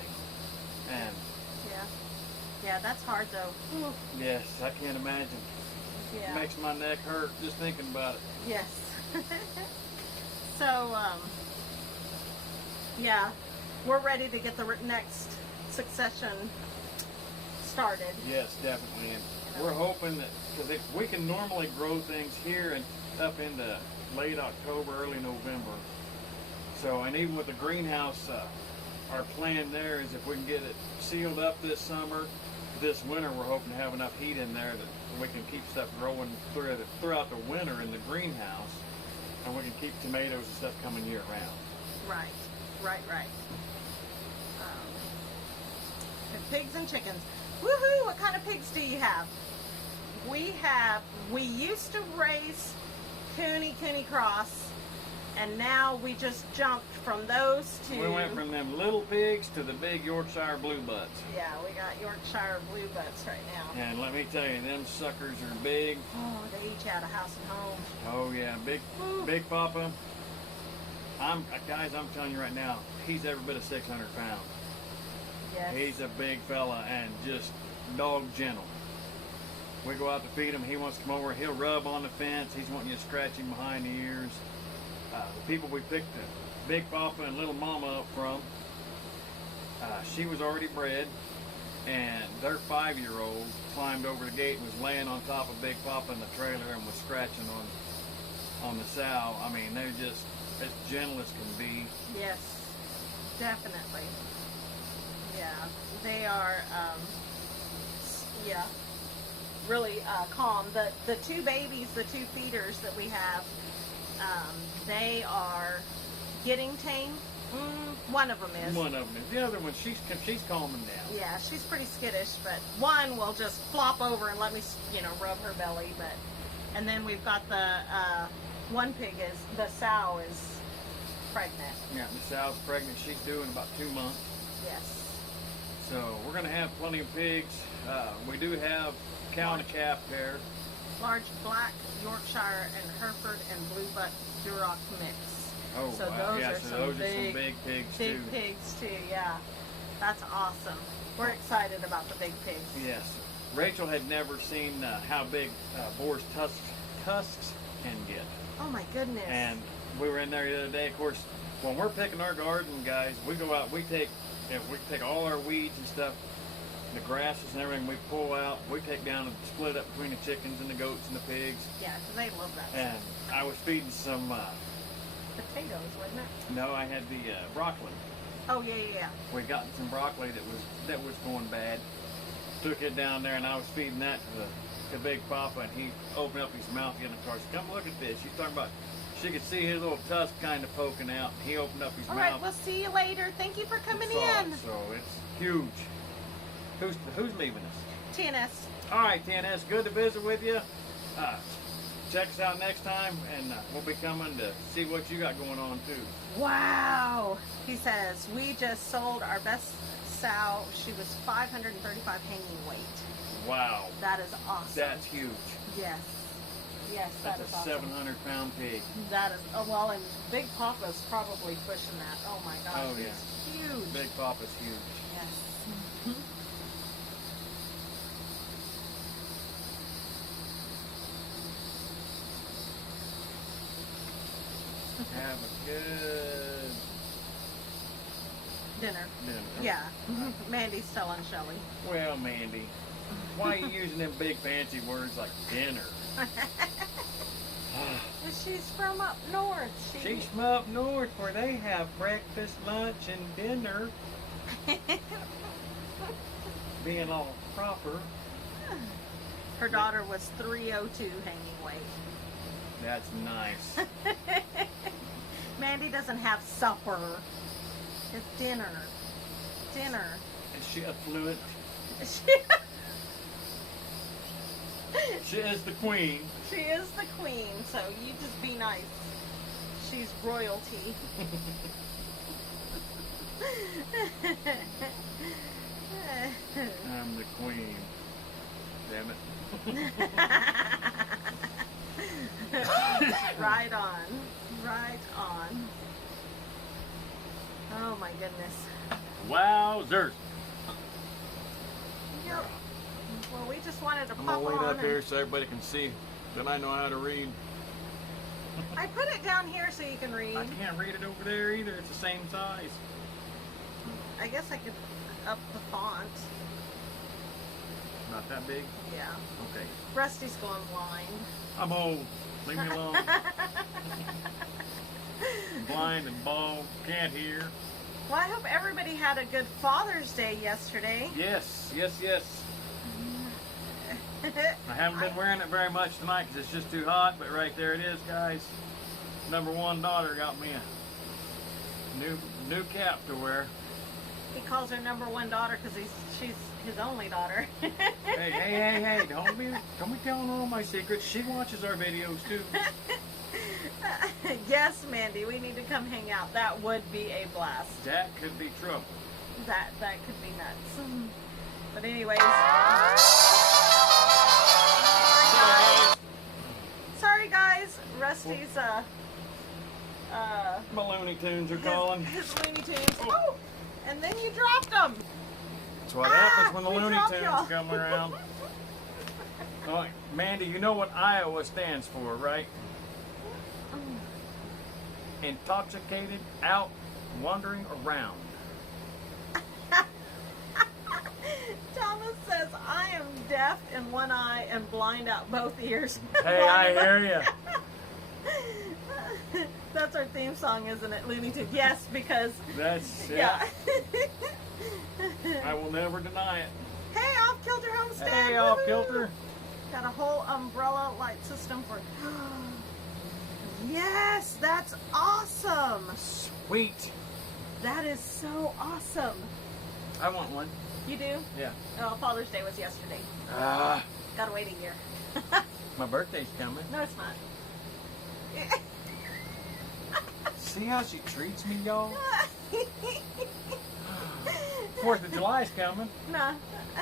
And yeah, that's hard though. Ooh. yes, I can't imagine. Yeah. It makes my neck hurt just thinking about it. Yes. So, yeah, we're ready to get the next succession started. Yes, definitely. And we're hoping that, because we can normally grow things here and up into late October, early November. So, and even with the greenhouse, our plan there is if we can get it sealed up this summer, this winter we're hoping to have enough heat in there that we can keep stuff growing throughout the winter in the greenhouse, and we can keep tomatoes and stuff coming year round. Right. Pigs and chickens. Woohoo! What kind of pigs do you have? We used to raise Cooney Cross, and now we just jumped from those to... We went from them little pigs to the big Yorkshire blue butts. Yeah, we got Yorkshire blue butts right now. And let me tell you, them suckers are big. Oh, they each had a house and home. Oh yeah, big Papa. Guys, I'm telling you right now, he's every bit of 600 pounds. Yes. He's a big fella and just dog gentle. We go out to feed him. He wants to come over. He'll rub on the fence. He's wanting you to scratch him behind the ears. The people we picked the Big Papa and Little Mama up from, she was already bred, and their 5-year-old climbed over the gate and was laying on top of Big Papa in the trailer and was scratching on the sow. I mean, they're just as gentle as can be. Yes, definitely. Yeah, they are, really calm. The two babies, the two feeders that we have, they are getting tame. One of them is. One of them is. The other one, she's calming down. Yeah, she's pretty skittish, but one will just flop over and let me, rub her belly. And then we've got the one pig the sow is pregnant. Yeah, the sow's pregnant. She's due in about 2 months. Yes. So we're going to have plenty of pigs. We do have cow and a calf pair. Large black Yorkshire and Hereford and blue butt Duroc mix. Oh, so wow. those are some big pigs big too. pigs too. Yeah, that's awesome. We're excited about the big pigs. Yes. Rachel had never seen how big boar's tusks can get. Oh my goodness. And we were in there the other day. Of course, when we're picking our garden, guys, we go out. We take all our weeds and stuff, the grasses and everything we pull out, we take down and split up between the chickens and the goats and the pigs. Yeah, because they love that And stuff. I was feeding some, Potatoes, wasn't it? no, I had the broccoli. Oh, yeah. We'd gotten some broccoli that was going bad. Took it down there and I was feeding that to Big Papa, and he opened up his mouth again and started, come look at this. She's talking about, she could see his little tusk kind of poking out. He opened up his All mouth. right, we'll see you later. Thank you for coming in. So it's huge. Who's leaving us? TNS. All right, TNS, good to visit with you. Check us out next time, and we'll be coming to see what you got going on too. Wow. He says, we just sold our best sow. She was 535 hanging weight. Wow. That is awesome. That's huge. Yes. Yes, That's that is a awesome. 700-pound pig. That is, well, and Big Papa's probably pushing that. Oh my gosh. Oh, yeah. He's huge. Big Papa's huge. Yes. Have a good Dinner. dinner. Yeah. Mandy's telling Shelly. Well, Mandy, why are you using them big fancy words like dinner? She's from up north. She's from up north where they have breakfast, lunch, and dinner. Being all proper. Her daughter was 302 hanging weight. That's nice. Mandy doesn't have supper. It's dinner. Dinner. Is she affluent? She is the queen. She is the queen, so you just be nice. She's royalty. I'm the queen. Damn it. Right on. Right on. Oh my goodness. Wowzers. Yep. Well, we just wanted to I'm pop gonna lean on. up here so everybody can see that I know how to read. I put it down here so you can read. I can't read it over there either. It's the same size. I guess I could up the font. Not that big? Yeah. Okay. Rusty's going blind. I'm old. Leave me alone. Blind and bald. Can't hear. Well, I hope everybody had a good Father's Day yesterday. Yes, yes, yes. I haven't been wearing it very much tonight because it's just too hot, but right there it is, guys. Number one daughter got me a new cap to wear. He calls her number one daughter because she's his only daughter. Hey, don't be telling all my secrets. She watches our videos too. Yes, Mandy, we need to come hang out. That would be a blast. That could be trouble. That could be nuts. But anyways. Sorry guys. Rusty's My Looney Tunes are calling. his Looney Tunes. Oh, and then you dropped them. That's what happens when the we Looney dropped Tunes y'all. come around. Oh, Mandy, you know what Iowa stands for, right? Intoxicated, out, wandering around. Thomas says, I am deaf in one eye and blind out both ears. Hey, I hear you. That's our theme song, isn't it, Looney Tunes? Yes, because... That's it. Yeah. I will never deny it. Hey, Off Kilter Homestead. Hey, Off Woohoo. Kilter. Got a whole umbrella light system for... Yes, that's awesome. Sweet. That is so awesome. I want one. You do? Yeah. Oh, Father's Day was yesterday. Gotta wait a year. My birthday's coming. No, it's not. See how she treats me, y'all? 4th of July's coming. Nah.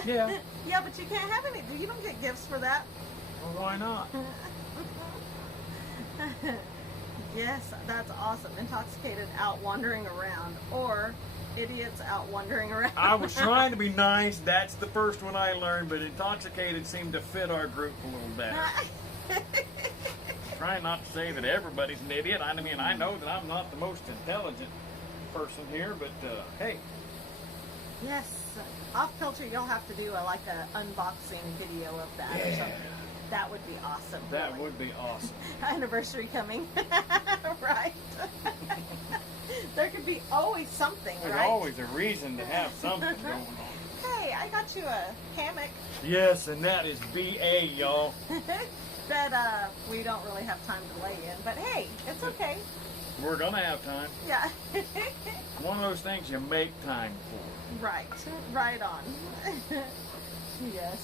Yeah. Yeah, but you can't have any. You don't get gifts for that. Well, why not? Yes, that's awesome. Intoxicated out wandering around, or idiots out wandering around. I was trying to be nice. That's the first one I learned, but intoxicated seemed to fit our group a little better. Trying not to say that everybody's an idiot. I mean, I know that I'm not the most intelligent person here, but hey. Yes, Off Kilter, you'll have to do a unboxing video of that or something. That would be awesome. That really. would be awesome. Anniversary coming, right? There could be always something, There's right? always a reason to have something going on. Hey, I got you a hammock Yes, and that is BA, y'all. that we don't really have time to lay in, but hey, it's okay. We're going to have time. Yeah. One of those things you make time for. Right on. Yes.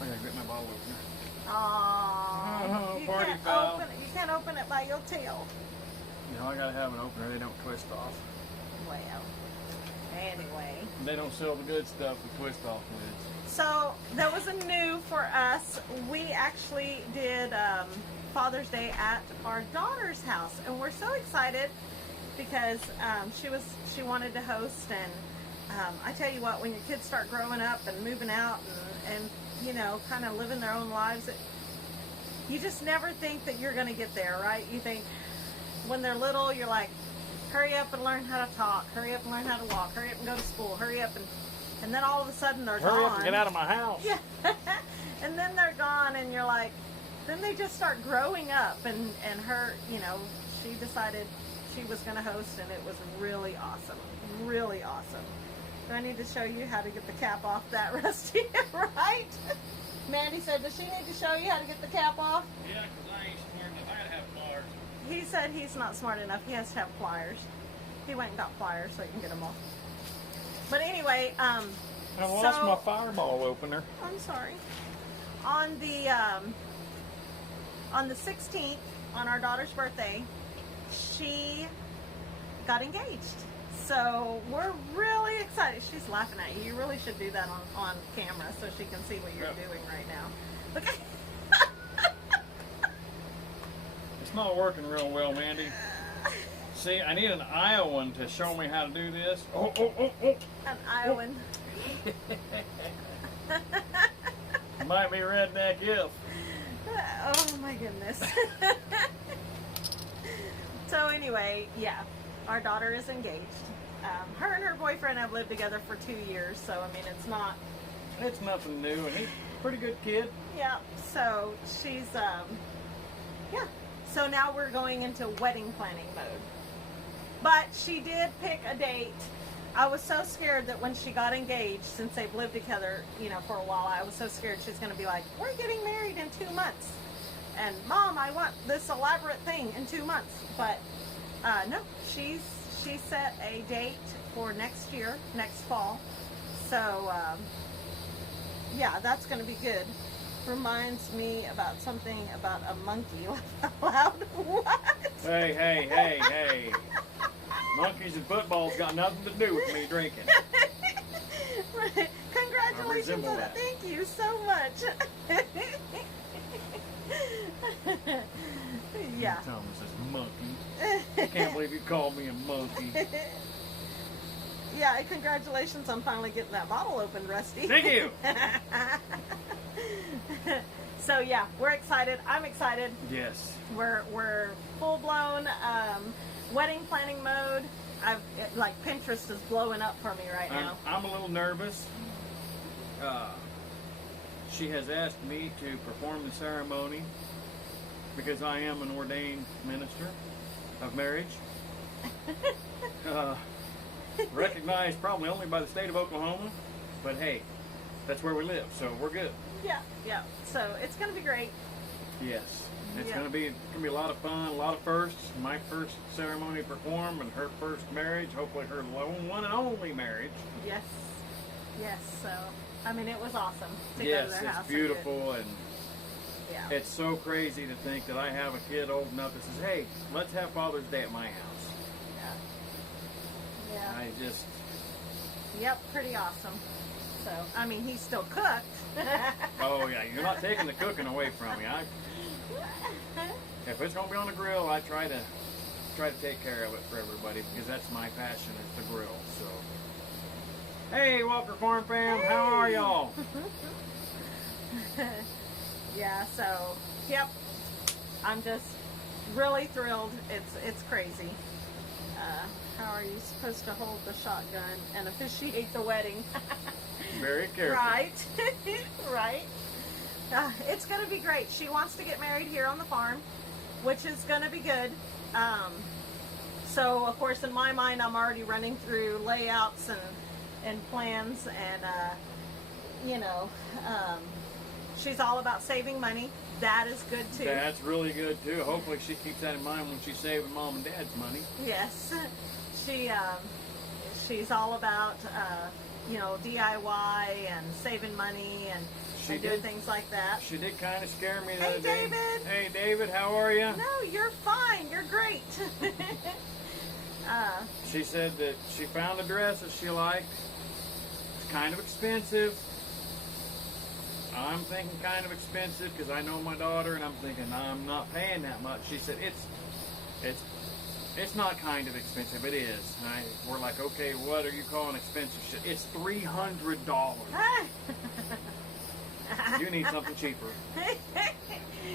I gotta get my bottle opener. Aww. Oh, party foul. You can't open it by your tail. You know, I gotta have an opener. They don't twist off. Well, anyway. They don't sell the good stuff with twist off lids. So that was a new for us. We actually did Father's Day at our daughter's house, and we're so excited because she wanted to host, and I tell you what, when your kids start growing up and moving out and you know, kind of living their own lives, you just never think that you're going to get there, right? You think when they're little, you're like, hurry up and learn how to talk, hurry up and learn how to walk, hurry up and go to school, hurry up, and then all of a sudden they're gone. Hurry up and get out of my house. Yeah. And then they're gone, and you're like, then they just start growing up, and her, you know, she decided she was going to host, and it was really awesome. Really awesome. Do I need to show you how to get the cap off that, Rusty? Right? Mandy said, does she need to show you how to get the cap off? Yeah, because I ain't smart enough. I gotta have pliers. He said he's not smart enough. He has to have pliers. He went and got pliers so he can get them off. But anyway, I lost my fireball opener. I'm sorry. on the 16th, on our daughter's birthday, she got engaged. So we're really excited. She's laughing at you. You really should do that on camera so she can see what you're doing right now. Okay. It's not working real well, Mandy. See, I need an Iowan to show me how to do this. Oh. An Iowan. Might be redneck if. Oh my goodness. So anyway, yeah, our daughter is engaged. Her and her boyfriend have lived together for 2 years, so I mean It's nothing new, and he's a pretty good kid. yeah. So she's yeah. So now we're going into wedding planning mode. But she did pick a date. I was so scared that when she got engaged, since they've lived together, for a while, I was so scared she's going to be like, we're getting married in 2 months. And Mom, I want this elaborate thing in 2 months. But no, she set a date for next year, next fall. So yeah, that's going to be good. Reminds me about something about a monkey. Laugh out loud. What? Hey. Monkeys and footballs got nothing to do with me drinking. Right. Congratulations on that. Thank you so much. Yeah. Thomas is monkey. I can't believe you called me a monkey. Yeah, congratulations on finally getting that bottle opened, Rusty. Thank you. So yeah, we're excited. I'm excited. Yes. We're full blown wedding planning mode. Pinterest is blowing up for me right now. I'm a little nervous. She has asked me to perform the ceremony because I am an ordained minister of marriage. Recognized probably only by the state of Oklahoma, but hey, that's where we live, so we're good. Yeah. So it's gonna be great. Yes. It's gonna be a lot of fun, a lot of firsts. My first ceremony performed, and her first marriage. Hopefully, her one and only marriage. Yes. So I mean, it was awesome to yes, go to their house. It's beautiful, and yeah, it's so crazy to think that I have a kid old enough that says, "Hey, let's have Father's Day at my house." Yeah. I just. Yep, pretty awesome. So I mean, he still cooked. Oh yeah, you're not taking the cooking away from me. If it's gonna be on the grill, I try to take care of it for everybody because that's my passion is the grill. So, hey, Walker Farm fam, how are y'all? Yeah. So, yep. I'm just really thrilled. It's crazy. How are you supposed to hold the shotgun and officiate the wedding? Very careful. Right. Right. It's going to be great. She wants to get married here on the farm, which is going to be good. So, of course, in my mind, I'm already running through layouts and plans, and, she's all about saving money. That is good, too. That's really good, too. Hopefully she keeps that in mind when she's saving Mom and Dad's money. Yes. She's all about, DIY and saving money and doing things like that. She did kind of scare me the other day. Hey, David. Hey, David, how are you? No, you're fine. You're great. She said that she found a dress that she liked. It's kind of expensive. I'm thinking kind of expensive because I know my daughter, and I'm thinking I'm not paying that much. She said it's not kind of expensive. It is. And we're like, okay, what are you calling expensive shit? It's $300. You need something cheaper.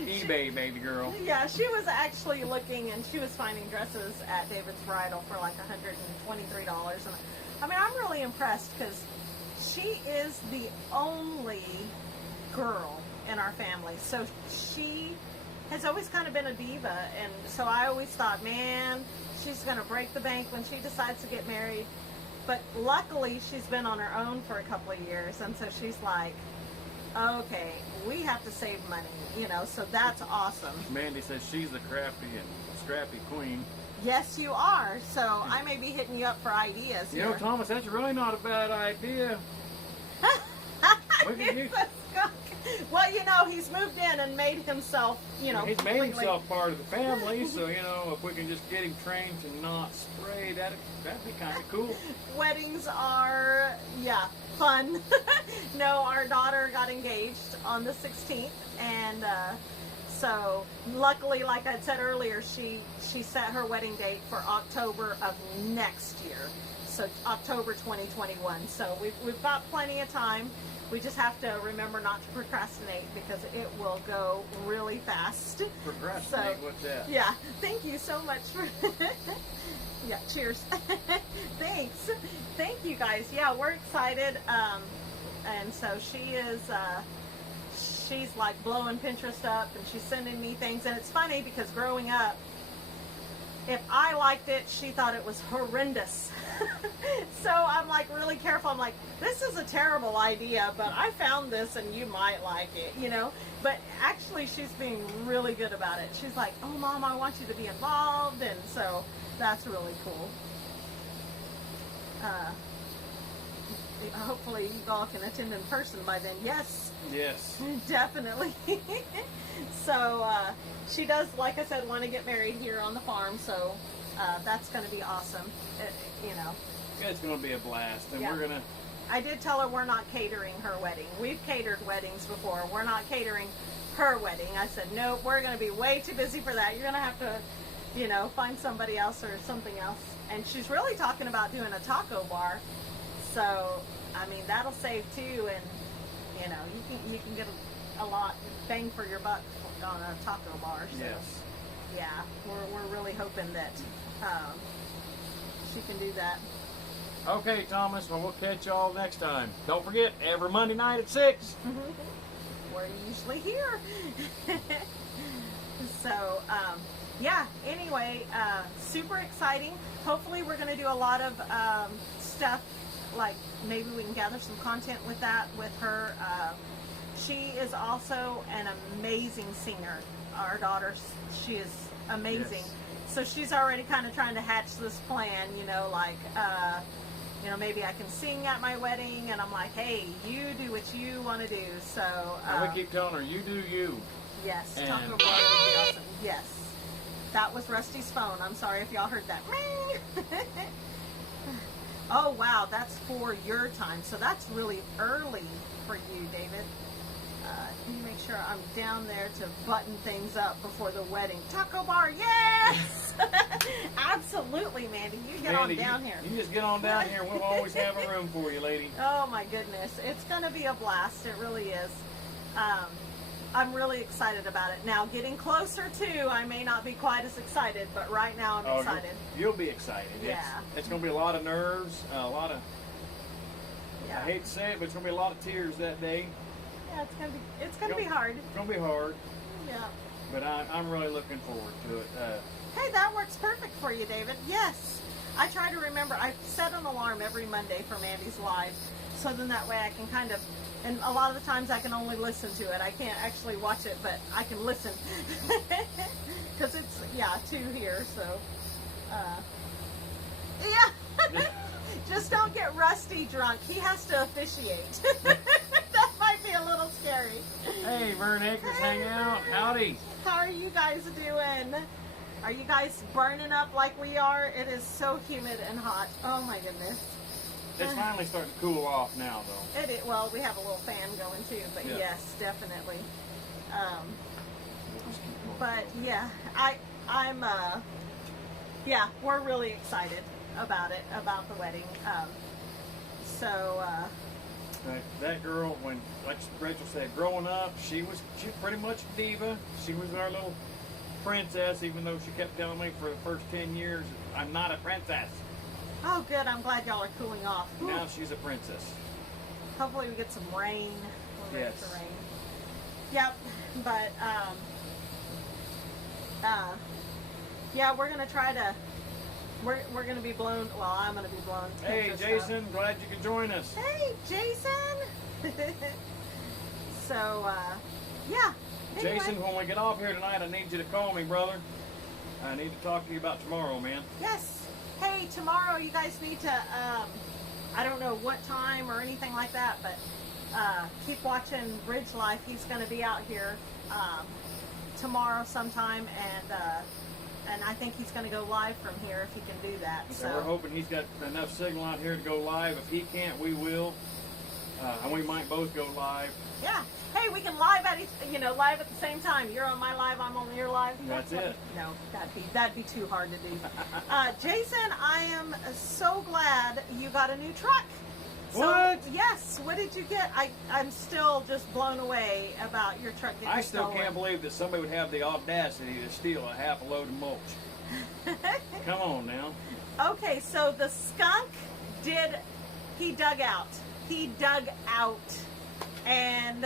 eBay, baby girl. Yeah, she was actually looking, and she was finding dresses at David's Bridal for like $123. And I mean, I'm really impressed because she is the only girl in our family. So she has always kind of been a diva, and so I always thought, man, she's going to break the bank when she decides to get married. But luckily, she's been on her own for a couple of years, and so she's like, okay, we have to save money, so that's awesome. Mandy says she's the crafty and scrappy queen. Yes, you are. So I may be hitting you up for ideas You know, Thomas, that's really not a bad idea. Look at you. Well, you know, he's moved in and made himself, you know, he's made himself part of the family, so, you know, if we can just get him trained to not spray, that'd be kind of cool. Weddings are, yeah, fun. No, our daughter got engaged on the 16th, and so luckily, like I said earlier, she set her wedding date for October of next year, so October 2021. So we've got plenty of time. We just have to remember not to procrastinate because it will go really fast. Procrastinate, So, what's that? Yeah, thank you so much for. Yeah, cheers. Thanks. Thank you guys. Yeah, we're excited. And so she is, she's like blowing Pinterest up and she's sending me things. And it's funny because growing up, if I liked it, she thought it was horrendous. So I'm like really careful. I'm like, this is a terrible idea, but I found this and you might like it, you know? But actually she's being really good about it. She's like, oh Mom, I want you to be involved. And so that's really cool. Hopefully you all can attend in person by then. Yes. Yes. Definitely. So she does, like I said, want to get married here on the farm. So that's going to be awesome. You know. It's going to be a blast. And Yeah. we're going to... I did tell her we're not catering her wedding. We've catered weddings before. We're not catering her wedding. I said, no, we're going to be way too busy for that. You're going to have to, you know, find somebody else or something else. And she's really talking about doing a taco bar. So, I mean, that'll save too. And, you know, you can get a lot bang for your buck on a taco bar. So, Yes. yeah, we're really hoping that she can do that. Okay, Thomas, well, we'll catch y'all next time. Don't forget, every Monday night at 6. We're usually here. So, yeah, anyway, super exciting. Hopefully we're going to do a lot of stuff, like maybe we can gather some content with that, with her. She is also an amazing singer. Our daughter, she is amazing. Yes. So she's already kind of trying to hatch this plan, you know, like, you know, maybe I can sing at my wedding. And I'm like, hey, you do what you want to do. So And we keep telling her, you do you. yes, And- taco bar would be awesome. Yes, that was Rusty's phone. I'm sorry if y'all heard that. Oh wow, that's for your time. So that's really early for you, David. Can you make sure I'm down there to button things up before the wedding? Taco bar, yes! Absolutely, Mandy. You get Mandy, on down here. You just get on down here. We'll always have a room for you, lady. Oh my goodness. It's going to be a blast. It really is. I'm really excited about it. Now, getting closer to, I may not be quite as excited, but right now I'm excited. You'll be excited. Yeah. It's going to be a lot of nerves, a lot of, Yeah. I hate to say it, but it's going to be a lot of tears that day. Yeah, it's gonna be hard. It's going to be hard, Yeah. but I'm really looking forward to it. Hey, that works perfect for you, David. Yes. I try to remember. I set an alarm every Monday for Mandy's Live, so then that way I can kind of, and a lot of the times I can only listen to it. I can't actually watch it, but I can listen. Because it's, 2 here, so, yeah. Just don't get Rusty drunk. He has to officiate. That might be a little scary. Hey, Vern Acres hang out. Howdy. How are you guys doing? Are you guys burning up like we are? It is so humid and hot. Oh my goodness. It's finally starting to cool off now, though. Well, we have a little fan going too, but Yeah. yes, definitely. We'll just keep going. But yeah, I'm we're really excited about it, about the wedding. That girl, when, like Rachel said, growing up, she was pretty much a diva. She was our little princess, even though she kept telling me for the first 10 years, I'm not a princess. Oh good, I'm glad y'all are cooling off. Whew. Now she's a princess. Hopefully we get some rain. We're ready Yes. for rain. Yep, but we're gonna try to. We're gonna be blown. Well, I'm gonna be blown. Hey, Pinterest Jason, glad you could join us. up. Hey, Jason. So, yeah. Anyway, Jason, when we get off here tonight, I need you to call me, brother. I need to talk to you about tomorrow, man. yes. Hey, tomorrow you guys need to. I don't know what time or anything like that, but keep watching Ridge Life. He's going to be out here tomorrow sometime, and I think he's going to go live from here if he can do that. So we're hoping he's got enough signal out here to go live. If he can't, we will, and we might both go live. Yeah. Hey, we can live live at the same time. You're on my live, I'm on your live. That's it. No, that'd be too hard to do. Jason, I am so glad you got a new truck. So, what? Yes. What did you get? I'm still just blown away about your truck getting I still stolen. can't believe that somebody would have the audacity to steal a half a load of mulch. Come on now. Okay, so the skunk he dug out. He dug out. And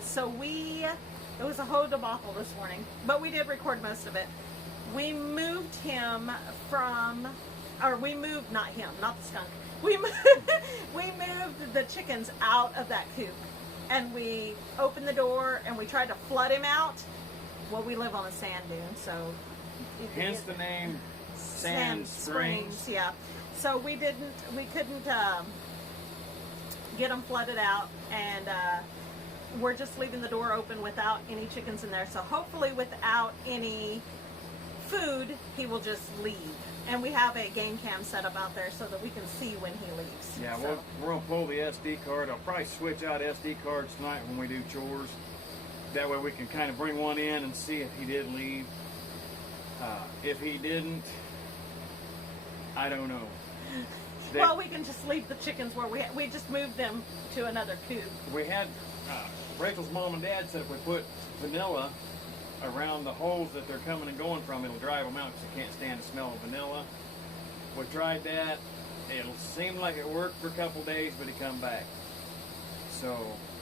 so it was a whole debacle this morning, but we did record most of it. We moved him not him, not the skunk. We moved the chickens out of that coop, and we opened the door and we tried to flood him out. Well, we live on a sand dune, so hence the name Sand Springs. Yeah. So we couldn't get them flooded out, and we're just leaving the door open without any chickens in there. So hopefully without any food, he will just leave. And we have a game cam set up out there so that we can see when he leaves. Yeah, so. we're going to pull the SD card. I'll probably switch out SD cards tonight when we do chores. That way we can kind of bring one in and see if he did leave. If he didn't, I don't know. Well, we can just leave the chickens where we just moved them to another coop. We had, Rachel's mom and dad said if we put vanilla around the holes that they're coming and going from, it'll drive them out because they can't stand the smell of vanilla. We tried that. It'll seem like it worked for a couple days, but it come back. So,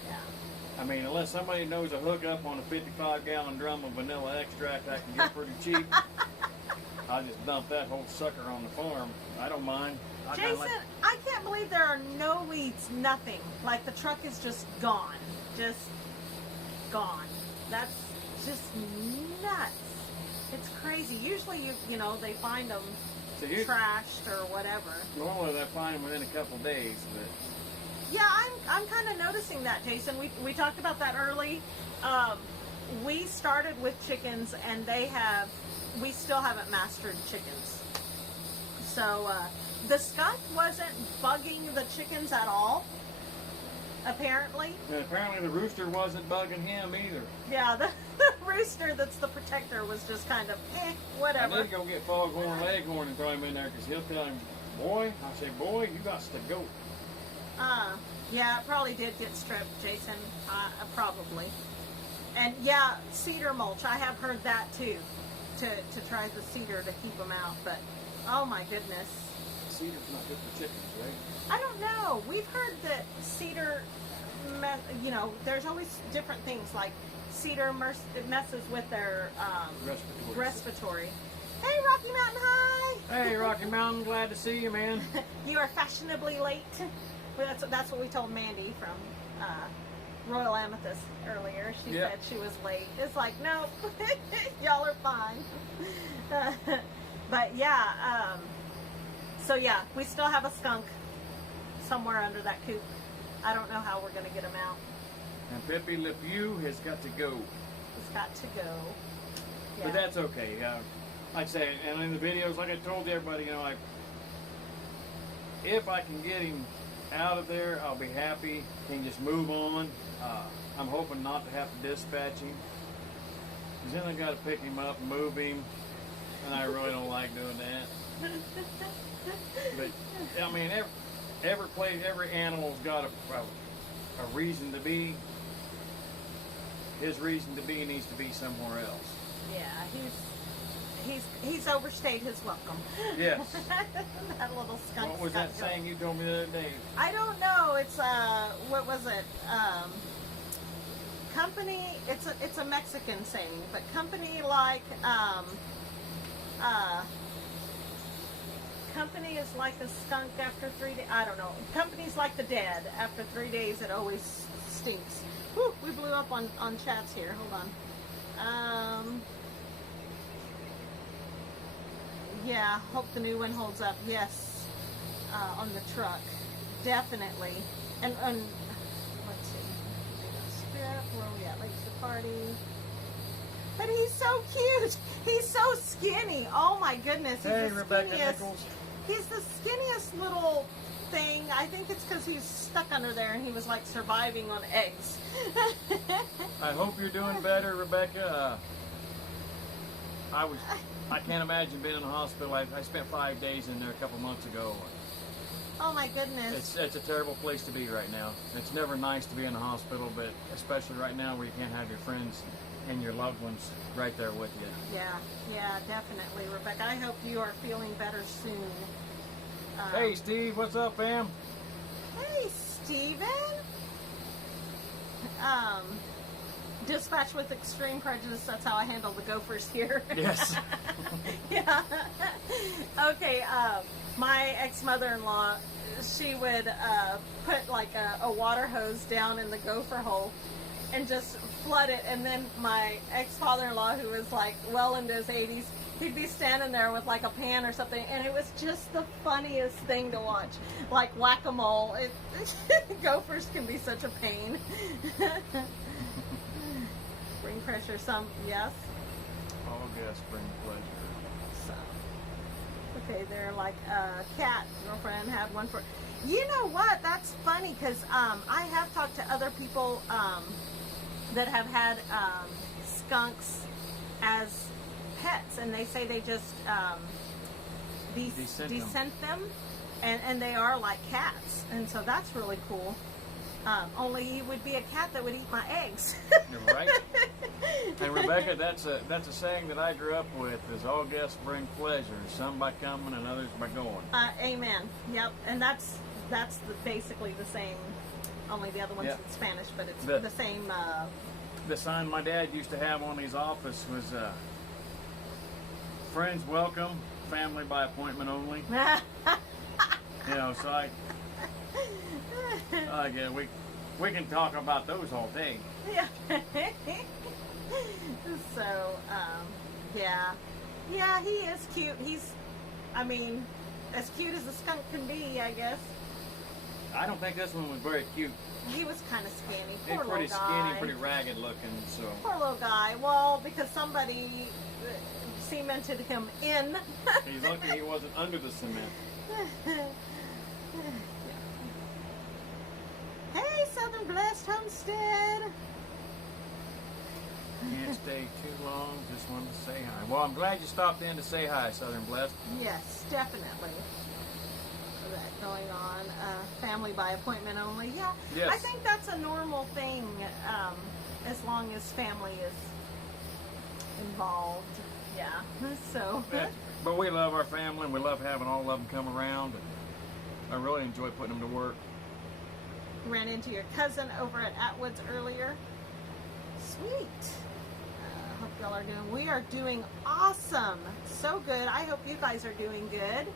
yeah. I mean, unless somebody knows a hookup on a 55-gallon drum of vanilla extract I can get pretty cheap, I'll just dump that whole sucker on the farm. I don't mind. Jason, I can't believe there are no weeds, nothing. Like the truck is just gone. Just gone. That's just nuts. It's crazy. Usually, they find them trashed or whatever. Normally they find them within a couple days, but... Yeah, I'm kind of noticing that, Jason. We talked about that early. We started with chickens, and we still haven't mastered chickens. So, the skunk wasn't bugging the chickens at all, apparently. And apparently the rooster wasn't bugging him either. Yeah, the rooster that's the protector was just kind of, whatever. I did go get Foghorn Leghorn and throw him in there because he'll tell him, boy, I say, boy, you got to go. Yeah, it probably did get stripped, Jason, probably. And yeah, cedar mulch, I have heard that too, to try the cedar to keep them out, but oh my goodness. Cedar's not good for chickens, right? I don't know. We've heard that cedar, there's always different things, like cedar messes with their respiratory. Hey, Rocky Mountain High! Hey, Rocky Mountain, glad to see you, man. You are fashionably late. Well, that's what we told Mandy from Royal Amethyst earlier. She said she was late. It's like, no, y'all are fine. But yeah, so yeah, we still have a skunk somewhere under that coop. I don't know how we're going to get him out. And Pepe Le Pew has got to go. He's got to go. Yeah. But that's okay. Like I say, and in the videos, like I told everybody, if I can get him out of there, I'll be happy. He can just move on. I'm hoping not to have to dispatch him. Because then I got to pick him up and move him, and I really don't like doing that. But I mean, every animal's got a reason to be. His reason to be needs to be somewhere else. Yeah, he's overstayed his welcome. Yes. That little skunk. What was that saying you told me the other day? I don't know. It's what was it? Company. It's a Mexican saying, but company like company is like a skunk after 3 days. I don't know. Company's like the dead. After 3 days, it always stinks. Whew, we blew up on chats here. Hold on. Yeah, hope the new one holds up. Yes, on the truck, definitely. And trip. Where are we at? Lakes to party. But he's so cute. He's so skinny. Oh my goodness. He's Hey, the Rebecca skinniest. Nichols. He's the skinniest little thing. I think it's because he's stuck under there and he was like surviving on eggs. I hope you're doing better, Rebecca. I can't imagine being in the hospital. I spent 5 days in there a couple months ago. Oh my goodness. It's a terrible place to be right now. It's never nice to be in the hospital, but especially right now where you can't have your friends and your loved ones right there with you. Yeah, definitely, Rebecca. I hope you are feeling better soon. Hey, Steve, what's up, fam? Hey, Steven. Dispatch with extreme prejudice. That's how I handle the gophers here. Yes. Yeah. Okay, my ex-mother-in-law, she would put like a water hose down in the gopher hole and just flood it, and then my ex-father-in-law, who was like well into his 80s, he'd be standing there with like a pan or something, and it was just the funniest thing to watch, like whack-a-mole. Gophers can be such a pain. Bring pressure, some, yes. All guests bring pleasure. So, okay, they're like cat girlfriend had one for. You know what? That's funny because I have talked to other people that have had skunks as pets, and they say they just descent them, and they are like cats, and so that's really cool. Only you would be a cat that would eat my eggs. You're right. And Rebecca, that's a saying that I grew up with: is all guests bring pleasure, some by coming and others by going. Amen. Yep. And that's basically the same. Only the other one's in Spanish, but it's the same. The sign my dad used to have on his office was "Friends welcome, family by appointment only." You know, so yeah, we can talk about those all day. Yeah. So, yeah, he is cute. I mean, as cute as a skunk can be, I guess. I don't think this one was very cute. He was kind of skinny. He's Poor pretty little guy. skinny, pretty ragged looking. So. Poor little guy. Well, because somebody cemented him in. He's lucky he wasn't under the cement. Hey, Southern Blessed Homestead. Can't stay too long. Just wanted to say hi. Well, I'm glad you stopped in to say hi, Southern Blessed. Yes, definitely. That going on. Family by appointment only. Yeah. Yes. I think that's a normal thing as long as family is involved. Yeah. So. But we love our family, and we love having all of them come around. And I really enjoy putting them to work. Ran into your cousin over at Atwood's earlier. Sweet. Hope y'all are doing. We are doing awesome. So good. I hope you guys are doing good.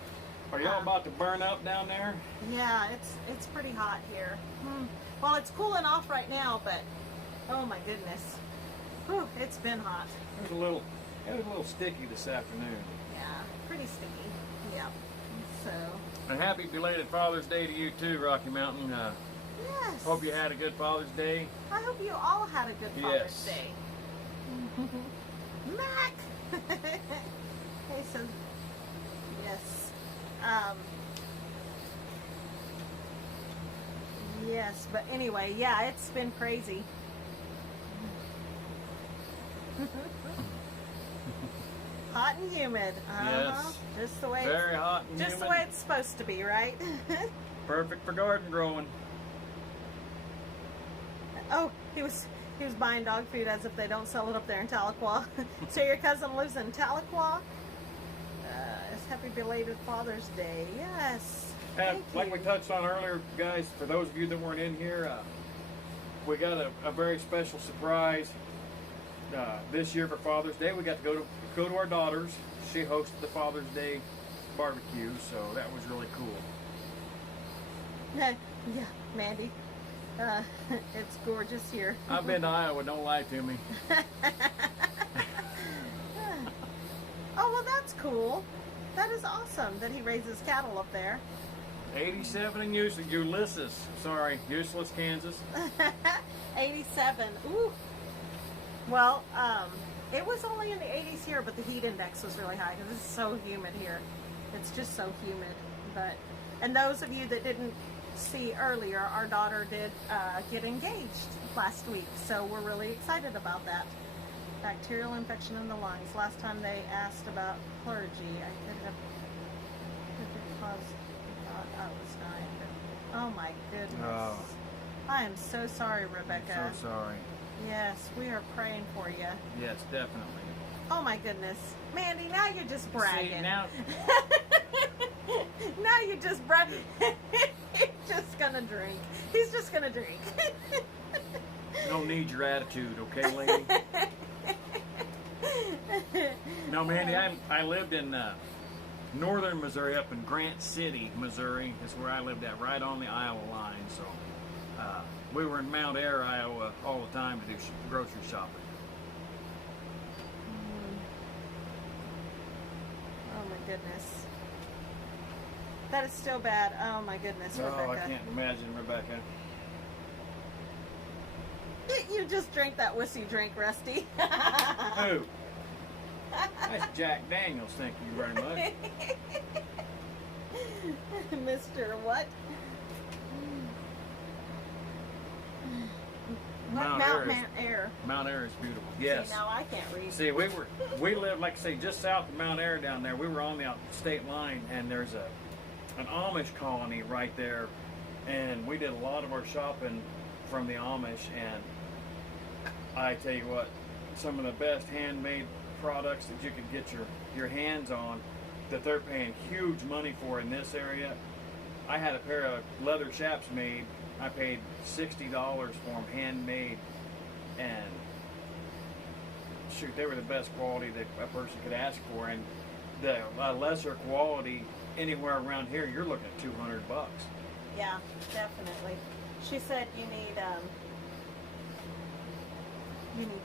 Are y'all about to burn up down there? Yeah, it's pretty hot here. Well, it's cooling off right now, but oh my goodness, whew, it's been hot. It was a little sticky this afternoon. Yeah, pretty sticky. Yeah. So. And happy belated Father's Day to you too, Rocky Mountain. Yes. Hope you had a good Father's Day. I hope you all had a good Father's Day. Mac! Hey, so, yes. Yes, but anyway, yeah, it's been crazy. Hot and humid. Yes. Just the way Very hot and just humid. the way it's supposed to be, right? Perfect for garden growing. Oh, he was buying dog food as if they don't sell it up there in Tahlequah. So your cousin lives in Tahlequah? It's happy belated Father's Day. Yes. And Thank like you. we touched on earlier, guys, for those of you that weren't in here, we got a very special surprise this year for Father's Day. We got to go to our daughter's. She hosted the Father's Day barbecue, so that was really cool. Yeah, Mandy. It's gorgeous here. I've been to Iowa, don't lie to me. Oh, well, that's cool. That is awesome that he raises cattle up there. 87 in Ulysses, sorry, Useless, Kansas. 87. Ooh. Well, it was only in the 80s here, but the heat index was really high because it's so humid here. It's just so humid. And those of you that didn't see earlier, our daughter did get engaged last week, so we're really excited about that. Bacterial infection in the lungs. Last time they asked about clergy, I could have caused. I was dying. Oh my goodness. Oh. I am so sorry, Rebecca. I'm so sorry. Yes, we are praying for you. Yes, definitely. Oh my goodness. Mandy, now you're just bragging. See, now now you're just bragging. He's just gonna drink. He's just gonna drink. you don't need your attitude, okay, lady? No, Mandy, I lived in northern Missouri, up in Grant City, Missouri. Is where I lived at, right on the Iowa line. So we were in Mount Ayr, Iowa, all the time to do grocery shopping. Oh my goodness. That is still bad. Oh my goodness, Rebecca. Oh, I can't imagine, Rebecca. You just drank that whiskey drink, Rusty. Who? That's Jack Daniels, thank you very much. Mr. What? Mount Ayr. Mount Ayr is beautiful. Yes. See, now I can't read. See, we lived, like I say, just south of Mount Ayr down there. We were on the state line, and there's an Amish colony right there, and we did a lot of our shopping from the Amish. And I tell you what, some of the best handmade products that you could get your hands on, that they're paying huge money for in this area. I had a pair of leather chaps made. I paid $60 for them, handmade, and shoot, they were the best quality that a person could ask for. And the lesser quality anywhere around here, you're looking at $200. Yeah, definitely. She said you need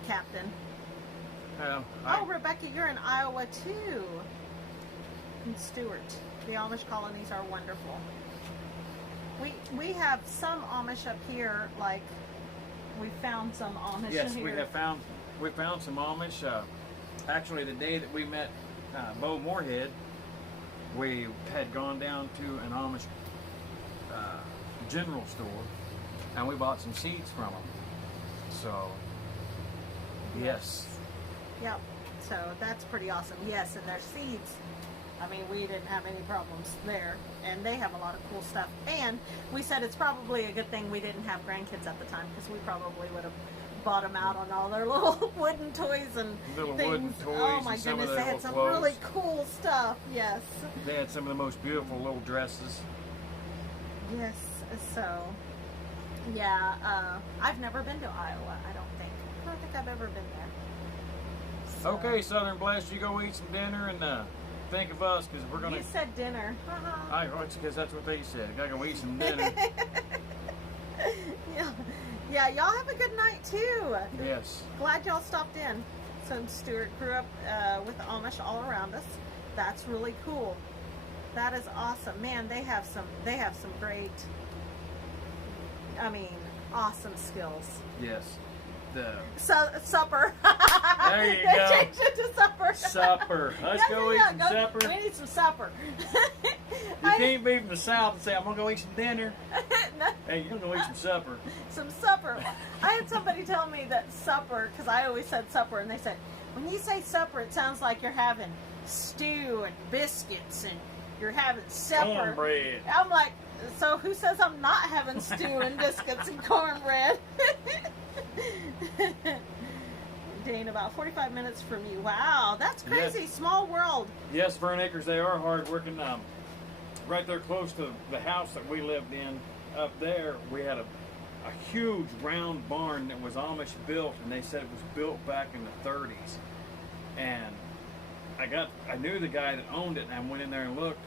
Captain. Oh, Rebecca, you're in Iowa too. In Stewart. The Amish colonies are wonderful. We have some Amish up here, like we found some Amish Yes, in we here. found some Amish. Actually, the day that we met Bo Moorhead, we had gone down to an Amish general store, and we bought some seeds from them. So, yes. Yep. So that's pretty awesome. Yes, and their seeds. I mean, we didn't have any problems there, and they have a lot of cool stuff. And we said it's probably a good thing we didn't have grandkids at the time, because we probably would have bought them out on all their little wooden toys and Little things. wooden toys. Oh my and some goodness, of they their had some little clothes. really cool stuff. Yes. They had some of the most beautiful little dresses. Yes. So, yeah, I've never been to Iowa. I don't think I've ever been there. So. Okay, Southern Blast, you go eat some dinner and think of us, because we're gonna. You said dinner. It's because that's what they said. Gotta go eat some dinner. Yeah, y'all have a good night too. Yes. Glad y'all stopped in. So Stuart grew up with the Amish all around us. That's really cool. That is awesome, man. They have some great, awesome skills. Yes. Supper. There you They go. changed it to supper. Supper. Let's go eat some supper. We need some supper. You can't be from the South and say, I'm going to go eat some dinner. No. Hey, you're going to go eat some supper. Some supper. I had somebody tell me that supper, because I always said supper, and they said, when you say supper, it sounds like you're having stew and biscuits and you're having supper. Cornbread. I'm like, so who says I'm not having stew and biscuits and cornbread? Dane, about 45 minutes from you. Wow, that's crazy. Yes. Small world. Yes, Fern Acres, they are hard working. Right there close to the house that we lived in, up there, we had a huge round barn that was Amish built, and they said it was built back in the 30s. And I knew the guy that owned it, and I went in there and looked,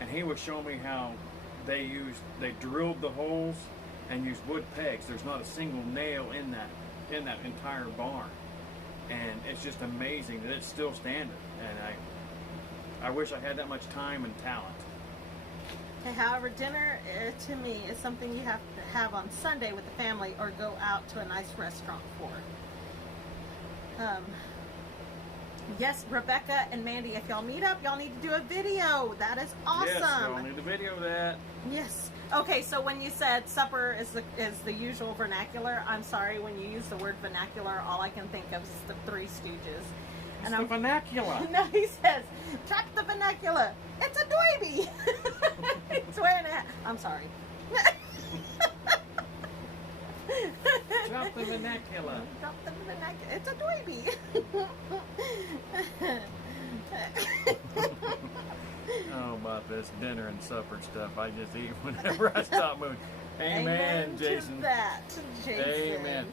and he was showing me how they drilled the holes and used wood pegs. There's not a single nail in that entire barn, and it's just amazing that it's still standing. And I wish I had that much time and talent. Okay, however, dinner to me is something you have to have on Sunday with the family or go out to a nice restaurant for. Yes, Rebecca and Mandy, if y'all meet up, y'all need to do a video. That is awesome. Yes, y'all need to video that. Yes. Okay, so when you said supper is the usual vernacular, I'm sorry, when you use the word vernacular, all I can think of is the Three Stooges. It's the vernacular. No, he says, drop the vernacular. It's a dweeby. He's wearing a hat. I'm sorry. Drop the vernacular. Drop the vernacular. It's a dweeby. Oh, about this dinner and supper stuff. I just eat whenever I stop moving. Amen, Jason. To that, Jason. Amen.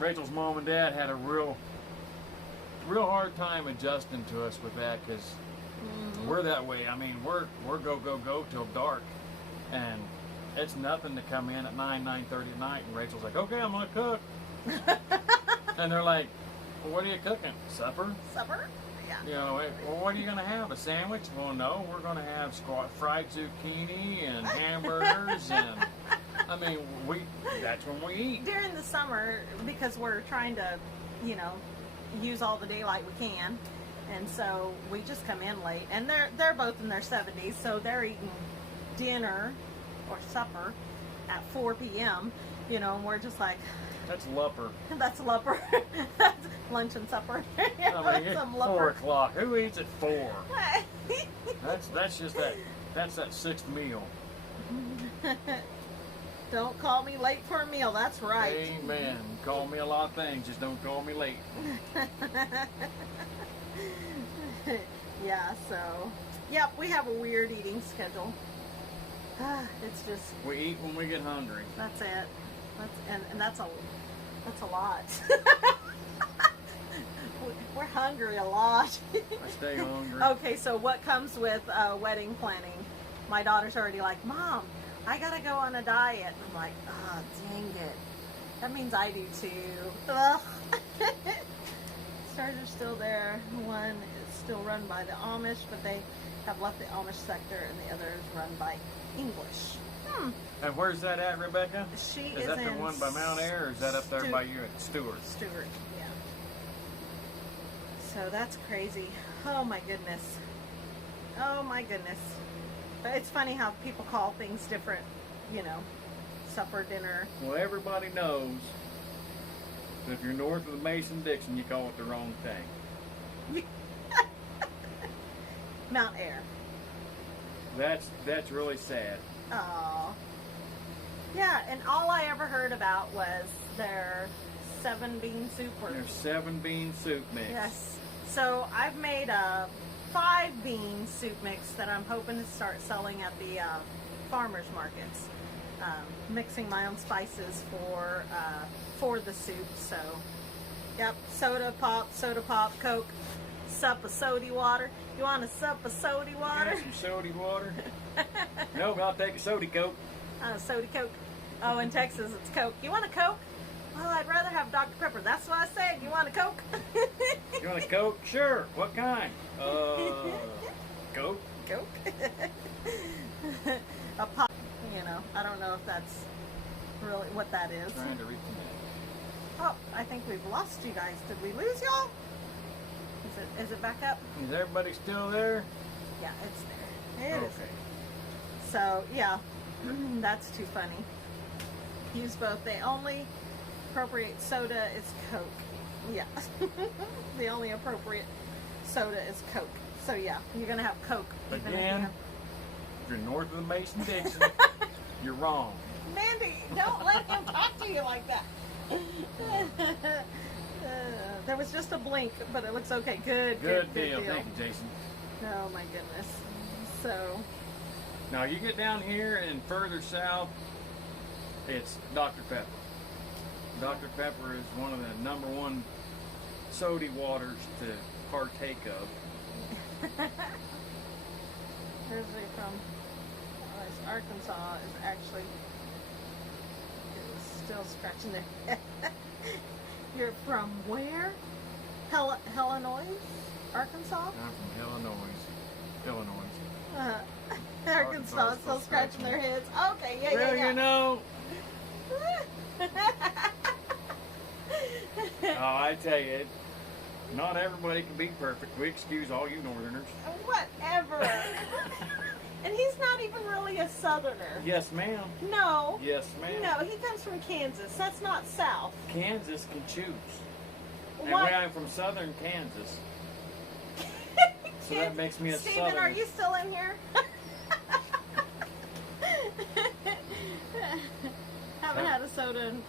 Rachel's mom and dad had a real hard time adjusting to us with that because we're that way. I mean, we're go till dark, and it's nothing to come in at 9:30 at night. And Rachel's like, "Okay, I'm gonna cook," and they're like, "Well, what are you cooking? Supper? Supper? Yeah. You know, well, what are you gonna have? A sandwich? Well, no, we're gonna have fried zucchini and hamburgers and." I mean, that's when we eat. During the summer, because we're trying to, use all the daylight we can, and so we just come in late. And they're both in their 70s, so they're eating dinner or supper at 4 p.m., and we're just like... That's lupper. That's lupper. That's lunch and supper. I mean, it's 4 o'clock. Who eats at 4? That's just that's that sixth meal. Don't call me late for a meal. That's right. Amen. Call me a lot of things. Just don't call me late. Yeah, so... Yep, we have a weird eating schedule. It's just... We eat when we get hungry. That's it. And that's a lot. We're hungry a lot. I stay hungry. Okay, so what comes with wedding planning? My daughter's already like, Mom, I gotta go on a diet. I'm like, oh, dang it. That means I do too. Ugh. Stars are still there. One is still run by the Amish, but they have left the Amish sector, and the other is run by English. And where's that at, Rebecca? She is that the one by Mount Air, or is that up there by you at Stewart? Stewart, yeah. So that's crazy. Oh my goodness. Oh my goodness. But it's funny how people call things different, supper, dinner. Well, everybody knows that if you're north of the Mason-Dixon, you call it the wrong thing. Mount Air. That's really sad. Oh. Yeah, and all I ever heard about was their 7-bean soup. Their 7-bean soup mix. Yes. So I've made a 5-bean soup mix that I'm hoping to start selling at the farmers markets. Mixing my own spices for the soup. So, yep, soda pop, Coke, sup of sody water. You want a sup of sody water? Some sody water? No, but I'll take a sody Coke. Soda Coke. Oh, in Texas it's Coke. You want a Coke? Well, I'd rather have Dr. Pepper. That's what I said. You want a Coke? You want a Coke? Sure. What kind? Coke? Coke? A pop, I don't know if that's really what that is. Trying to reconnect. Oh, I think we've lost you guys. Did we lose y'all? Is it back up? Is everybody still there? Yeah, it's there. It is. Okay. So, yeah, that's too funny. Use both. They only appropriate soda is Coke. Yeah. The only appropriate soda is Coke. So, yeah, you're going to have Coke. Again, if you're north of the Mason-Dixon, you're wrong. Mandy, don't let him talk to you like that. There was just a blink, but it looks okay. Good deal. Good Thank you, Jason. Oh, my goodness. So... Now, you get down here and further south, it's Dr. Pepper. Dr. Pepper is one of the #1 sody waters to partake of. Originally from Arkansas is actually still scratching their head. You're from where? Illinois? Arkansas? I'm from Illinois. Illinois. Arkansas is still scratching their heads. Okay, yeah, Well, yeah. you know, I tell you, not everybody can be perfect. We excuse all you Northerners. Whatever. And he's not even really a Southerner. Yes, ma'am. No. Yes, ma'am. No, he comes from Kansas. That's not South. Kansas can choose. And What? I'm from Southern Kansas. So that makes me a Stephen, Southerner. are you still in here? Haven't had a soda in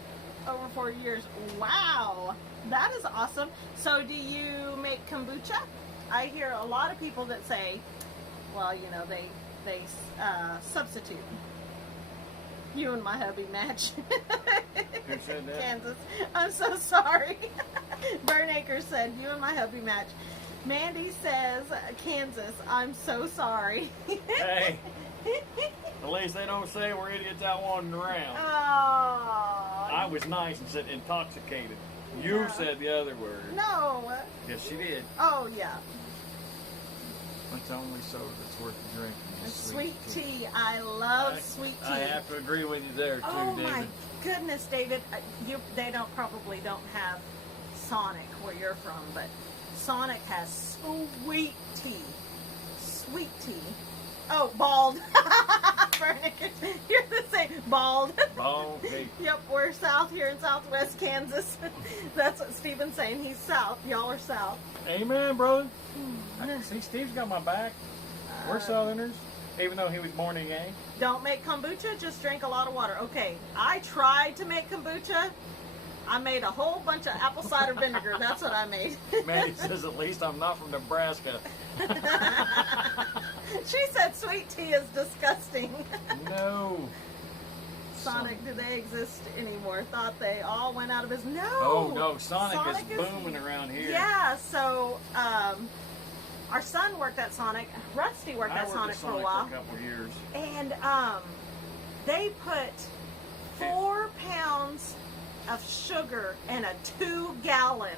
over 4 years. Wow, that is awesome. So do you make kombucha? I hear a lot of people that say, well, you know, they substitute. You and my hubby match. Who said that? Kansas. I'm so sorry. Burnacre said, you and my hubby match. Mandy says, Kansas, I'm so sorry. Hey, at least they don't say we're idiots out wandering around. Oh. I was nice and said intoxicated. You Yeah. said the other word. No. Yes, she did. Oh, yeah. That's the only soda that's worth drinking. is Sweet tea. I love sweet tea. I have to agree with you there, too, Oh David. my goodness, David! They probably don't have Sonic where you're from, but Sonic has sweet tea. Sweet tea. Oh, bald. You're the same. Bald. Bald. Hey, Yep, we're south here in southwest Kansas. That's what Stephen's saying. He's south. Y'all are south. amen, brother. See, Steve's got my back. We're Uh, Southerners, even though he was born in Yang. Don't make kombucha, just drink a lot of water. Okay, I tried to make kombucha. I made a whole bunch of apple cider vinegar. That's what I made. Manny says, at least I'm not from Nebraska. She said sweet tea is disgusting. No. Sonic, do they exist anymore? Thought they all went out of business. No. Oh, no. Sonic is booming around here. Yeah, so our son worked at Sonic. Rusty worked I at worked Sonic at for a while. a couple of years. And they put 4 pounds of sugar in a 2-gallon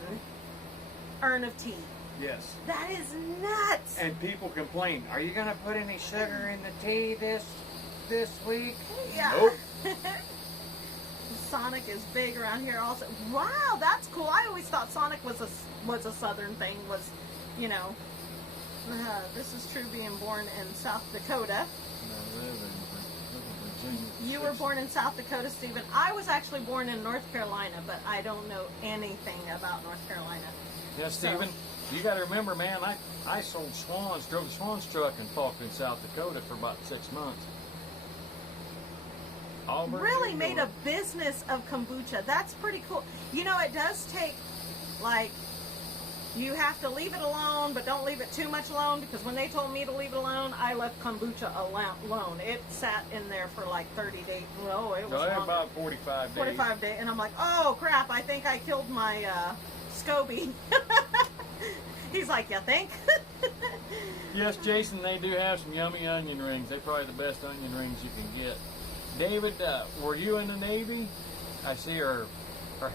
urn of tea. Yes. That is nuts. And people complain, are you going to put any sugar in the tea this week? Yeah. Nope. Sonic is big around here also. Wow, that's cool. I always thought Sonic was a southern thing. Was, you know, this is true being born in South Dakota. You were born in South Dakota, Stephen. I was actually born in North Carolina, but I don't know anything about North Carolina. Yeah, Stephen, you got to remember, man, I sold Swans, drove the Swans truck in Falkland, South Dakota for about 6 months. Auburn, Really made a Illinois. business of kombucha. That's pretty cool. You know, it does take, like, you have to leave it alone, but don't leave it too much alone, because when they told me to leave it alone, I left kombucha alone. It sat in there for like 30 days. No, it was No, longer. about 45 days. 45 days. And I'm like, oh, crap, I think I killed my SCOBY. He's like, you think? Yes, Jason, they do have some yummy onion rings. They're probably the best onion rings you can get. David, were you in the Navy? I see her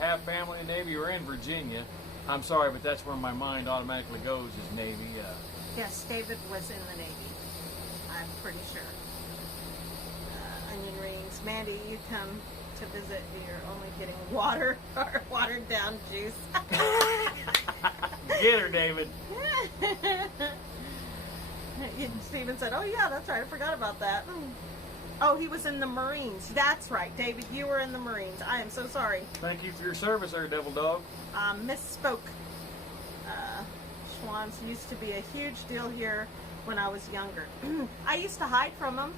half family in the Navy. You were in Virginia. I'm sorry, but that's where my mind automatically goes is Navy. Yes, David was in the Navy. I'm pretty sure. Onion rings. Mandy, you come to visit. You're only getting water or watered down juice. Get her, David. Stephen said, oh yeah, that's right. I forgot about that. Oh, he was in the Marines. That's right. David, you were in the Marines. I am so sorry. Thank you for your service there, Devil Dog. Misspoke. Schwans used to be a huge deal here when I was younger. I used to hide from them.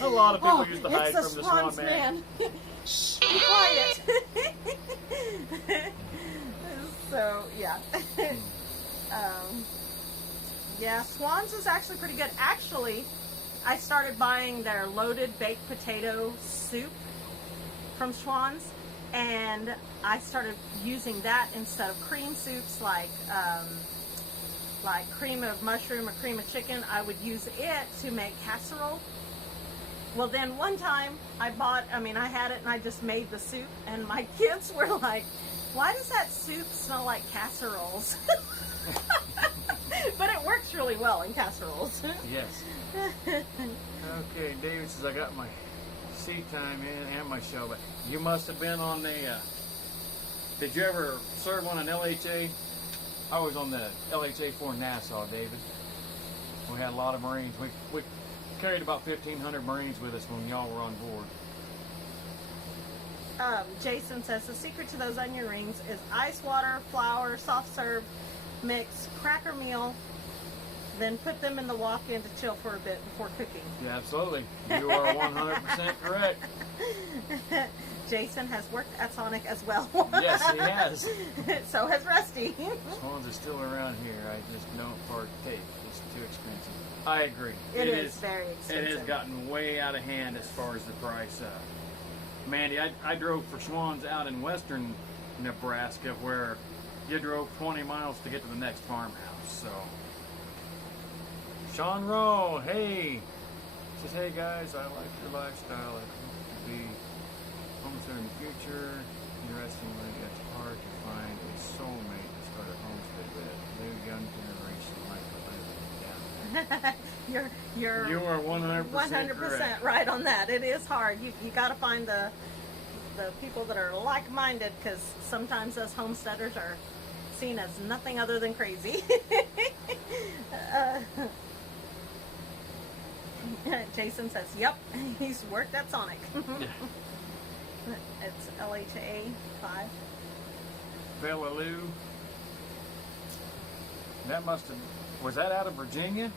A lot of people used to hide it's from the Schwans Swan Man. Shh, be quiet. So, yeah. Yeah, Schwans is actually pretty good. Actually, I started buying their loaded baked potato soup from Schwans, and I started using that instead of cream soups like cream of mushroom or cream of chicken. I would use it to make casserole. Well, then one time I had it and I just made the soup, and my kids were like, why does that soup smell like casseroles? But it works really well in casseroles. Yes. Okay, David says I got my seat time in and my show, but you must have been on the. Did you ever serve on an LHA? I was on the LHA for Nassau, David. We had a lot of Marines. We carried about 1,500 Marines with us when y'all were on board. Jason says the secret to those onion rings is ice water, flour, soft serve mix, cracker meal, then put them in the walk-in to chill for a bit before cooking. Yeah, absolutely. You are 100% correct. Jason has worked at Sonic as well. Yes, he has. So has Rusty. Swans are still around here. I just don't partake. It's too expensive. I agree. It is very expensive. It has gotten way out of hand as far as the price. Mandy, I drove for Swans out in western Nebraska where you drove 20 miles to get to the next farmhouse. So, Sean Rowe, hey, says, hey guys, I like your lifestyle. I hope to be homestead in the future. Interestingly, it's hard to find a soulmate to start a homestead with. New young generation like to live down. You are 100% right on that. It is hard. You got to find the people that are like-minded, because sometimes us homesteaders are seen as nothing other than crazy. Jason says, "Yep, he's worked at Sonic." It's LHA 5. Bella Lou. That was that out of Virginia?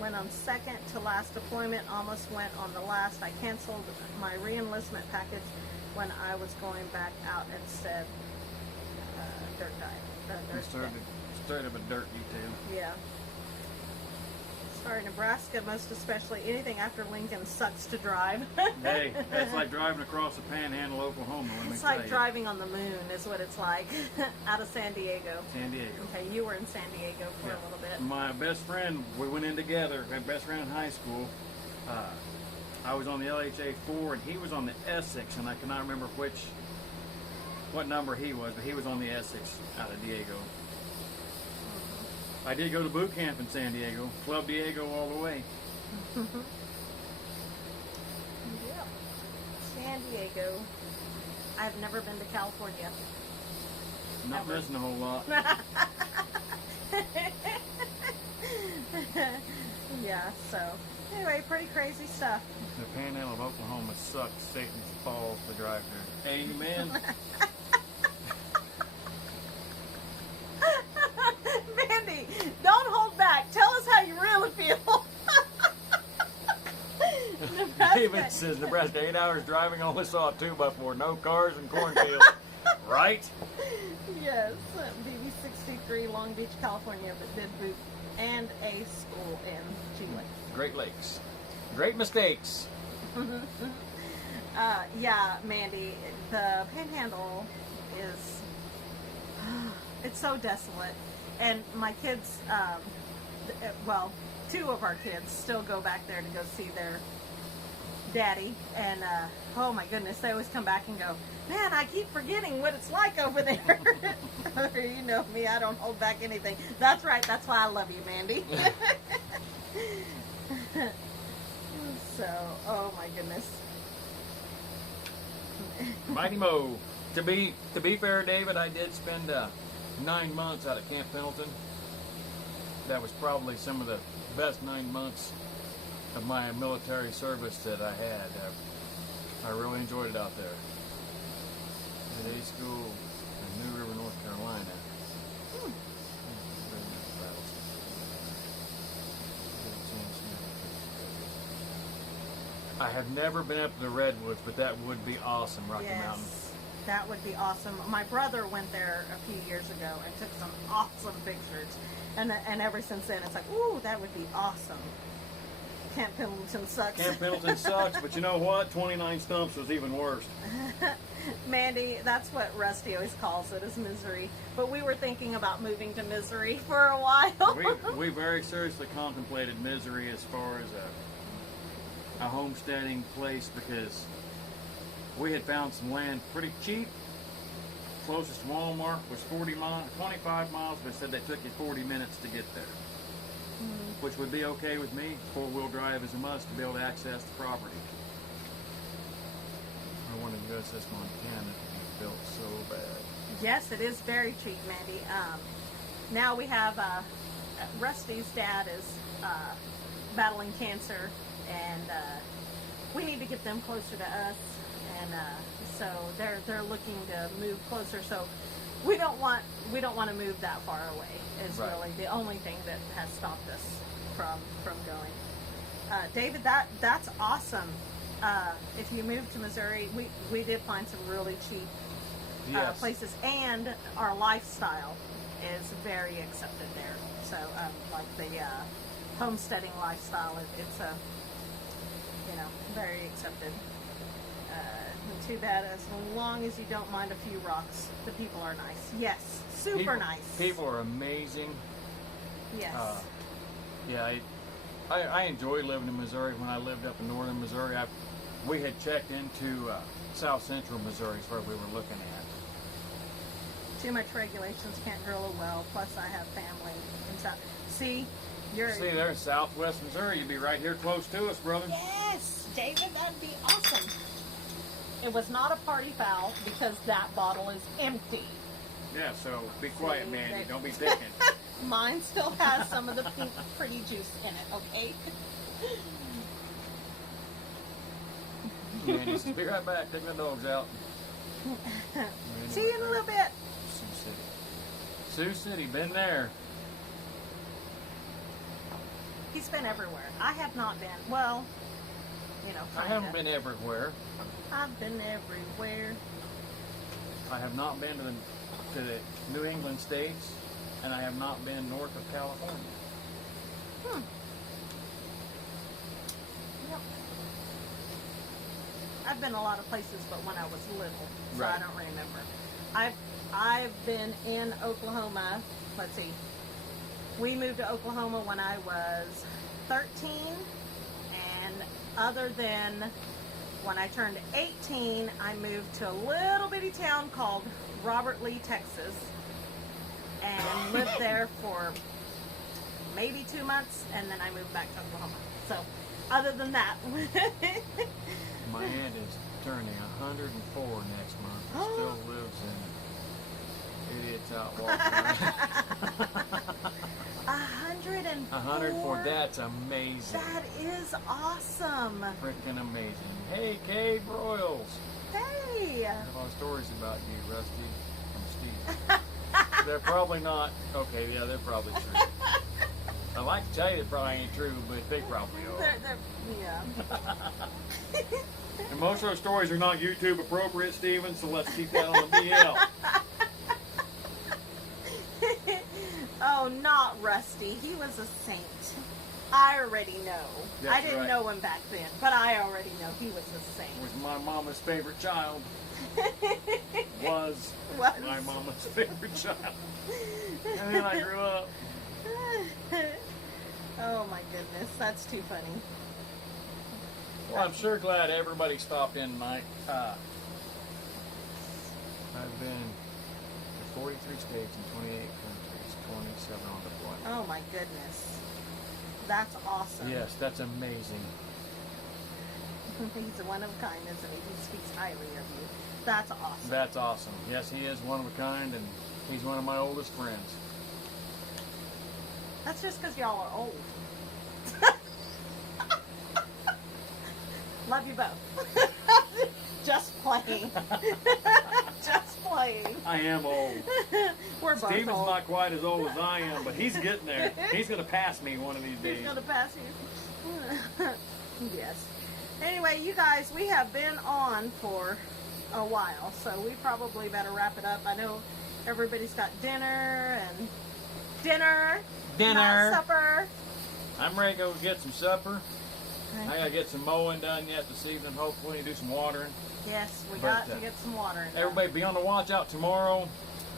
Went on second to last deployment, almost went on the last. I canceled my re-enlistment package when I was going back out and said dirt diet. Started a dirt detail. Yeah. Sorry, Nebraska, most especially anything after Lincoln sucks to drive. Hey, it's like driving across the panhandle of Oklahoma. It's like driving on the moon is what it's like out of San Diego. San Diego. Okay, you were in San Diego for a little bit. My best friend, we went in together, my best friend in high school. I was on the LHA 4 and he was on the Essex, and I cannot remember what number he was, but he was on the Essex out of Diego. I did go to boot camp in San Diego, Club Diego all the way. Yep. San Diego. I've never been to California. Not missing a whole lot. Yeah, so anyway, pretty crazy stuff. The panhandle of Oklahoma sucks. Satan's Falls to drive through. Amen. Mandy, don't hold back. Tell us how you really feel. David says Nebraska 8 hours driving only saw a 2x4, no cars and cornfields. Right? Yes, BB63, Long Beach, California, but did boot and a school in Chile. Great Lakes. Great mistakes. Yeah, Mandy, the Panhandle is, it's so desolate. And my kids, well, 2 of our kids still go back there to go see their daddy. And, oh my goodness, they always come back and go, man, I keep forgetting what it's like over there. You know me, I don't hold back anything. That's right, that's why I love you, Mandy. So, oh my goodness. Mighty Mo. To be fair, David, I did spend 9 months out at Camp Pendleton. That was probably some of the best 9 months of my military service that I had. I really enjoyed it out there. At A school in New River, North Carolina. I have never been up to the Redwoods, but that would be awesome, Rocky Mountain. That would be awesome. My brother went there a few years ago and took some awesome pictures. And ever since then, it's like, ooh, that would be awesome. Camp Pendleton sucks. Camp Pendleton sucks, but you know what? 29 Stumps was even worse. Mandy, that's what Rusty always calls it, is misery. But we were thinking about moving to Misery for a while. we very seriously contemplated Misery as far as a homesteading place, because we had found some land pretty cheap. Closest Walmart was 25 miles, but said they took you 40 minutes to get there. which would be okay with me. 4-wheel drive is a must to be able to access the property. I want to USS Montana to be built so bad. Yes, it is very cheap, Mandy. Now we have Rusty's dad is battling cancer, and we need to get them closer to us, and so they're looking to move closer. So we don't want to move that far away. Is Right. really the only thing that has stopped us from going. David, that's awesome. If you move to Missouri, we did find some really cheap Yes. places, and our lifestyle is very accepted there. So like the homesteading lifestyle, it's a very accepted. Too bad, as long as you don't mind a few rocks, the people are nice. Yes, super nice. People are amazing. Yes. Yeah, I enjoy living in Missouri. When I lived up in northern Missouri, we had checked into south central Missouri is where we were looking at. Too much regulations, can't drill a well. Plus, I have family in south. See, See, there in southwest Missouri, you'd be right here close to us, brother. Yes, David, that'd be awesome. It was not a party foul because that bottle is empty. Yeah, so be quiet, Mandy. Don't be picking. Mine still has some of the pink pretty juice in it, okay? Mandy says, be right back, taking the dogs out. See you in a little bit. Sioux City, been there. He's been everywhere. I have not been. Well, I haven't been everywhere. I've been everywhere. I have not been to the New England states, and I have not been north of California. Yep. I've been a lot of places, but when I was little, so Right. I don't remember. I've been in Oklahoma. Let's see. We moved to Oklahoma when I was 13, and other than when I turned 18, I moved to a little bitty town called Robert Lee, Texas, and lived there for maybe 2 months, and then I moved back to Oklahoma. So, other than that, My aunt is turning 104 next month and still lives in idiots out walking around. 104. 104, that's amazing. That is awesome. Freaking amazing. Hey, Kay Broyles. Hey. I have a lot of stories about you, Rusty and Steve. They're probably not. Okay, yeah, they're probably true. I like to tell you they probably ain't true, but they probably are. Yeah. And most of those stories are not YouTube appropriate, Steven, so let's keep that on the DL. Oh, not Rusty. He was a saint. I already know. That's I didn't right. know him back then, but I already know he was a saint. Was my mama's favorite child. Was my mama's favorite child. And then I grew up. Oh my goodness, that's too funny. Well, I'm sure glad everybody stopped in tonight. I've been to 43 states and 28 countries, 27 on deployment. Oh my goodness. That's awesome. Yes, that's amazing. He's a one of a kind, isn't he? He speaks highly of you. That's awesome. That's awesome. Yes, he is one of a kind, and he's one of my oldest friends. That's just because y'all are old. Love you both. Just playing. Just playing. I am old. We're both Steven's old. not quite as old as I am, but he's getting there. He's going to pass me one of these days. He's going to pass you. Yes. Anyway, you guys, we have been on for a while, so we probably better wrap it up. I know everybody's got dinner, not supper. I'm ready to go get some supper. I gotta get some mowing done yet this evening, hopefully, do some watering. Yes, we But, got to get some water in there. Everybody be on the watch out tomorrow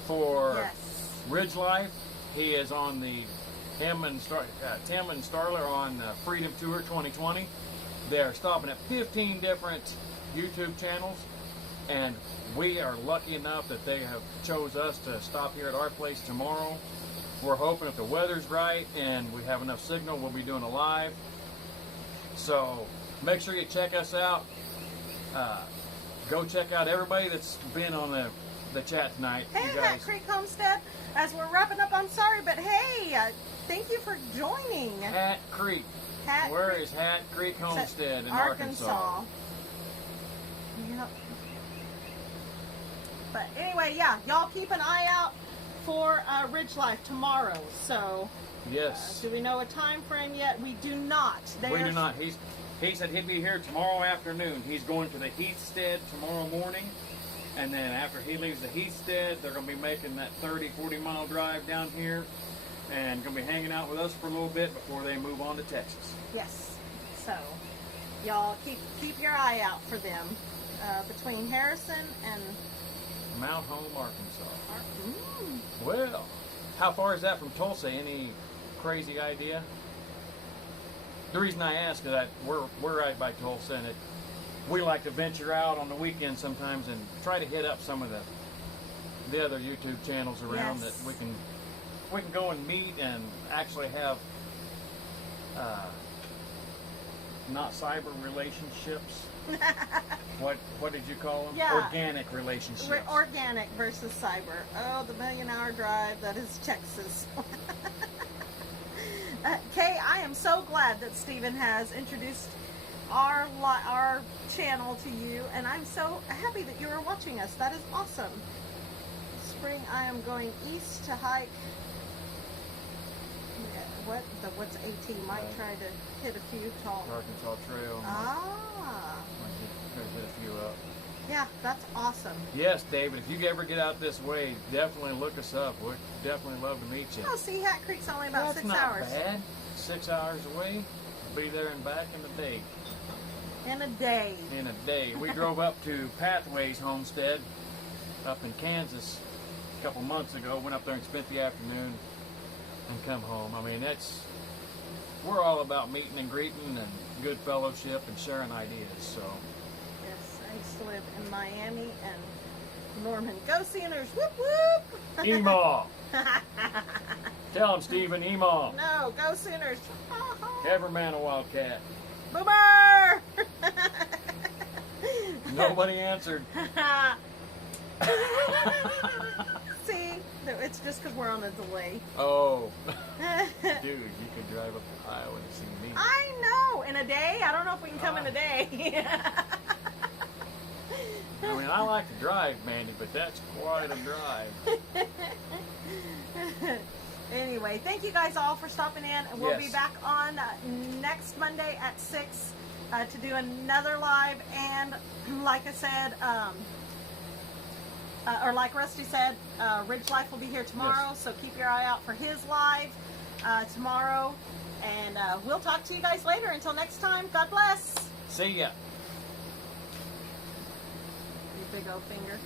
for Yes. Ridge Life. He is on the Tim and Starler on Freedom Tour 2020. They're stopping at 15 different YouTube channels, and we are lucky enough that they have chose us to stop here at our place tomorrow. We're hoping if the weather's right and we have enough signal, we'll be doing a live. So make sure you check us out. Go check out everybody that's been on the chat tonight. Hey, you guys. Hat Creek Homestead. As we're wrapping up, I'm sorry, but hey, thank you for joining. Hat Creek. Where is Hat Creek Homestead in Arkansas? Yep. But anyway, yeah, y'all keep an eye out for Ridge Life tomorrow. So, yes. Do we know a time frame yet? We do not. We do not. He said he'd be here tomorrow afternoon. He's going to the Heathstead tomorrow morning. And then after he leaves the Heathstead, they're going to be making that 30, 40-mile drive down here. And going to be hanging out with us for a little bit before they move on to Texas. Yes. So, y'all keep your eye out for them. Between Harrison and Mount Home, Arkansas. Mm. Well, how far is that from Tulsa? Any crazy idea? The reason I ask is that we're right by Tulsa, and we like to venture out on the weekend sometimes and try to hit up some of the other YouTube channels around Yes. that we can go and meet and actually have not cyber relationships. What did you call them? Yeah. Organic relationships. Organic versus cyber. Oh, the million-hour drive, that is Texas. Kay, I am so glad that Stephen has introduced our channel to you, and I'm so happy that you are watching us. That is awesome. Spring, I am going east to hike. Yeah, what's 18? Might try to hit a few tall. Arkansas Trail. Might hit a few up. Yeah, that's awesome. Yes, David, if you ever get out this way, definitely look us up. We'd definitely love to meet you. Oh, see, Hat Creek's only about 6 hours. That's not bad. 6 hours away. Be there and back in a day. In a day. In a day. We drove up to Pathways Homestead up in Kansas a couple months ago. Went up there and spent the afternoon and come home. I mean, we're all about meeting and greeting and good fellowship and sharing ideas. So. Yes, I used to live in Miami and Norman. Go Sooners! Whoop whoop! Emaw! Tell him, Stephen, Emaw. No, go Sooners! Every man a Wildcat. Boomer! Nobody answered. See, it's just because we're on a delay. Oh. Dude, you could drive up to Iowa to see me. I know! In a day? I don't know if we can come in a day. I mean, I like to drive, Mandy, but that's quite a drive. Anyway, thank you guys all for stopping in. And we'll be Yes. back on next Monday at 6 to do another live. And like I said, or like Rusty said, Ridge Life will be here tomorrow. Yes. So keep your eye out for his live tomorrow. And we'll talk to you guys later. Until next time, God bless. See ya. You big old finger.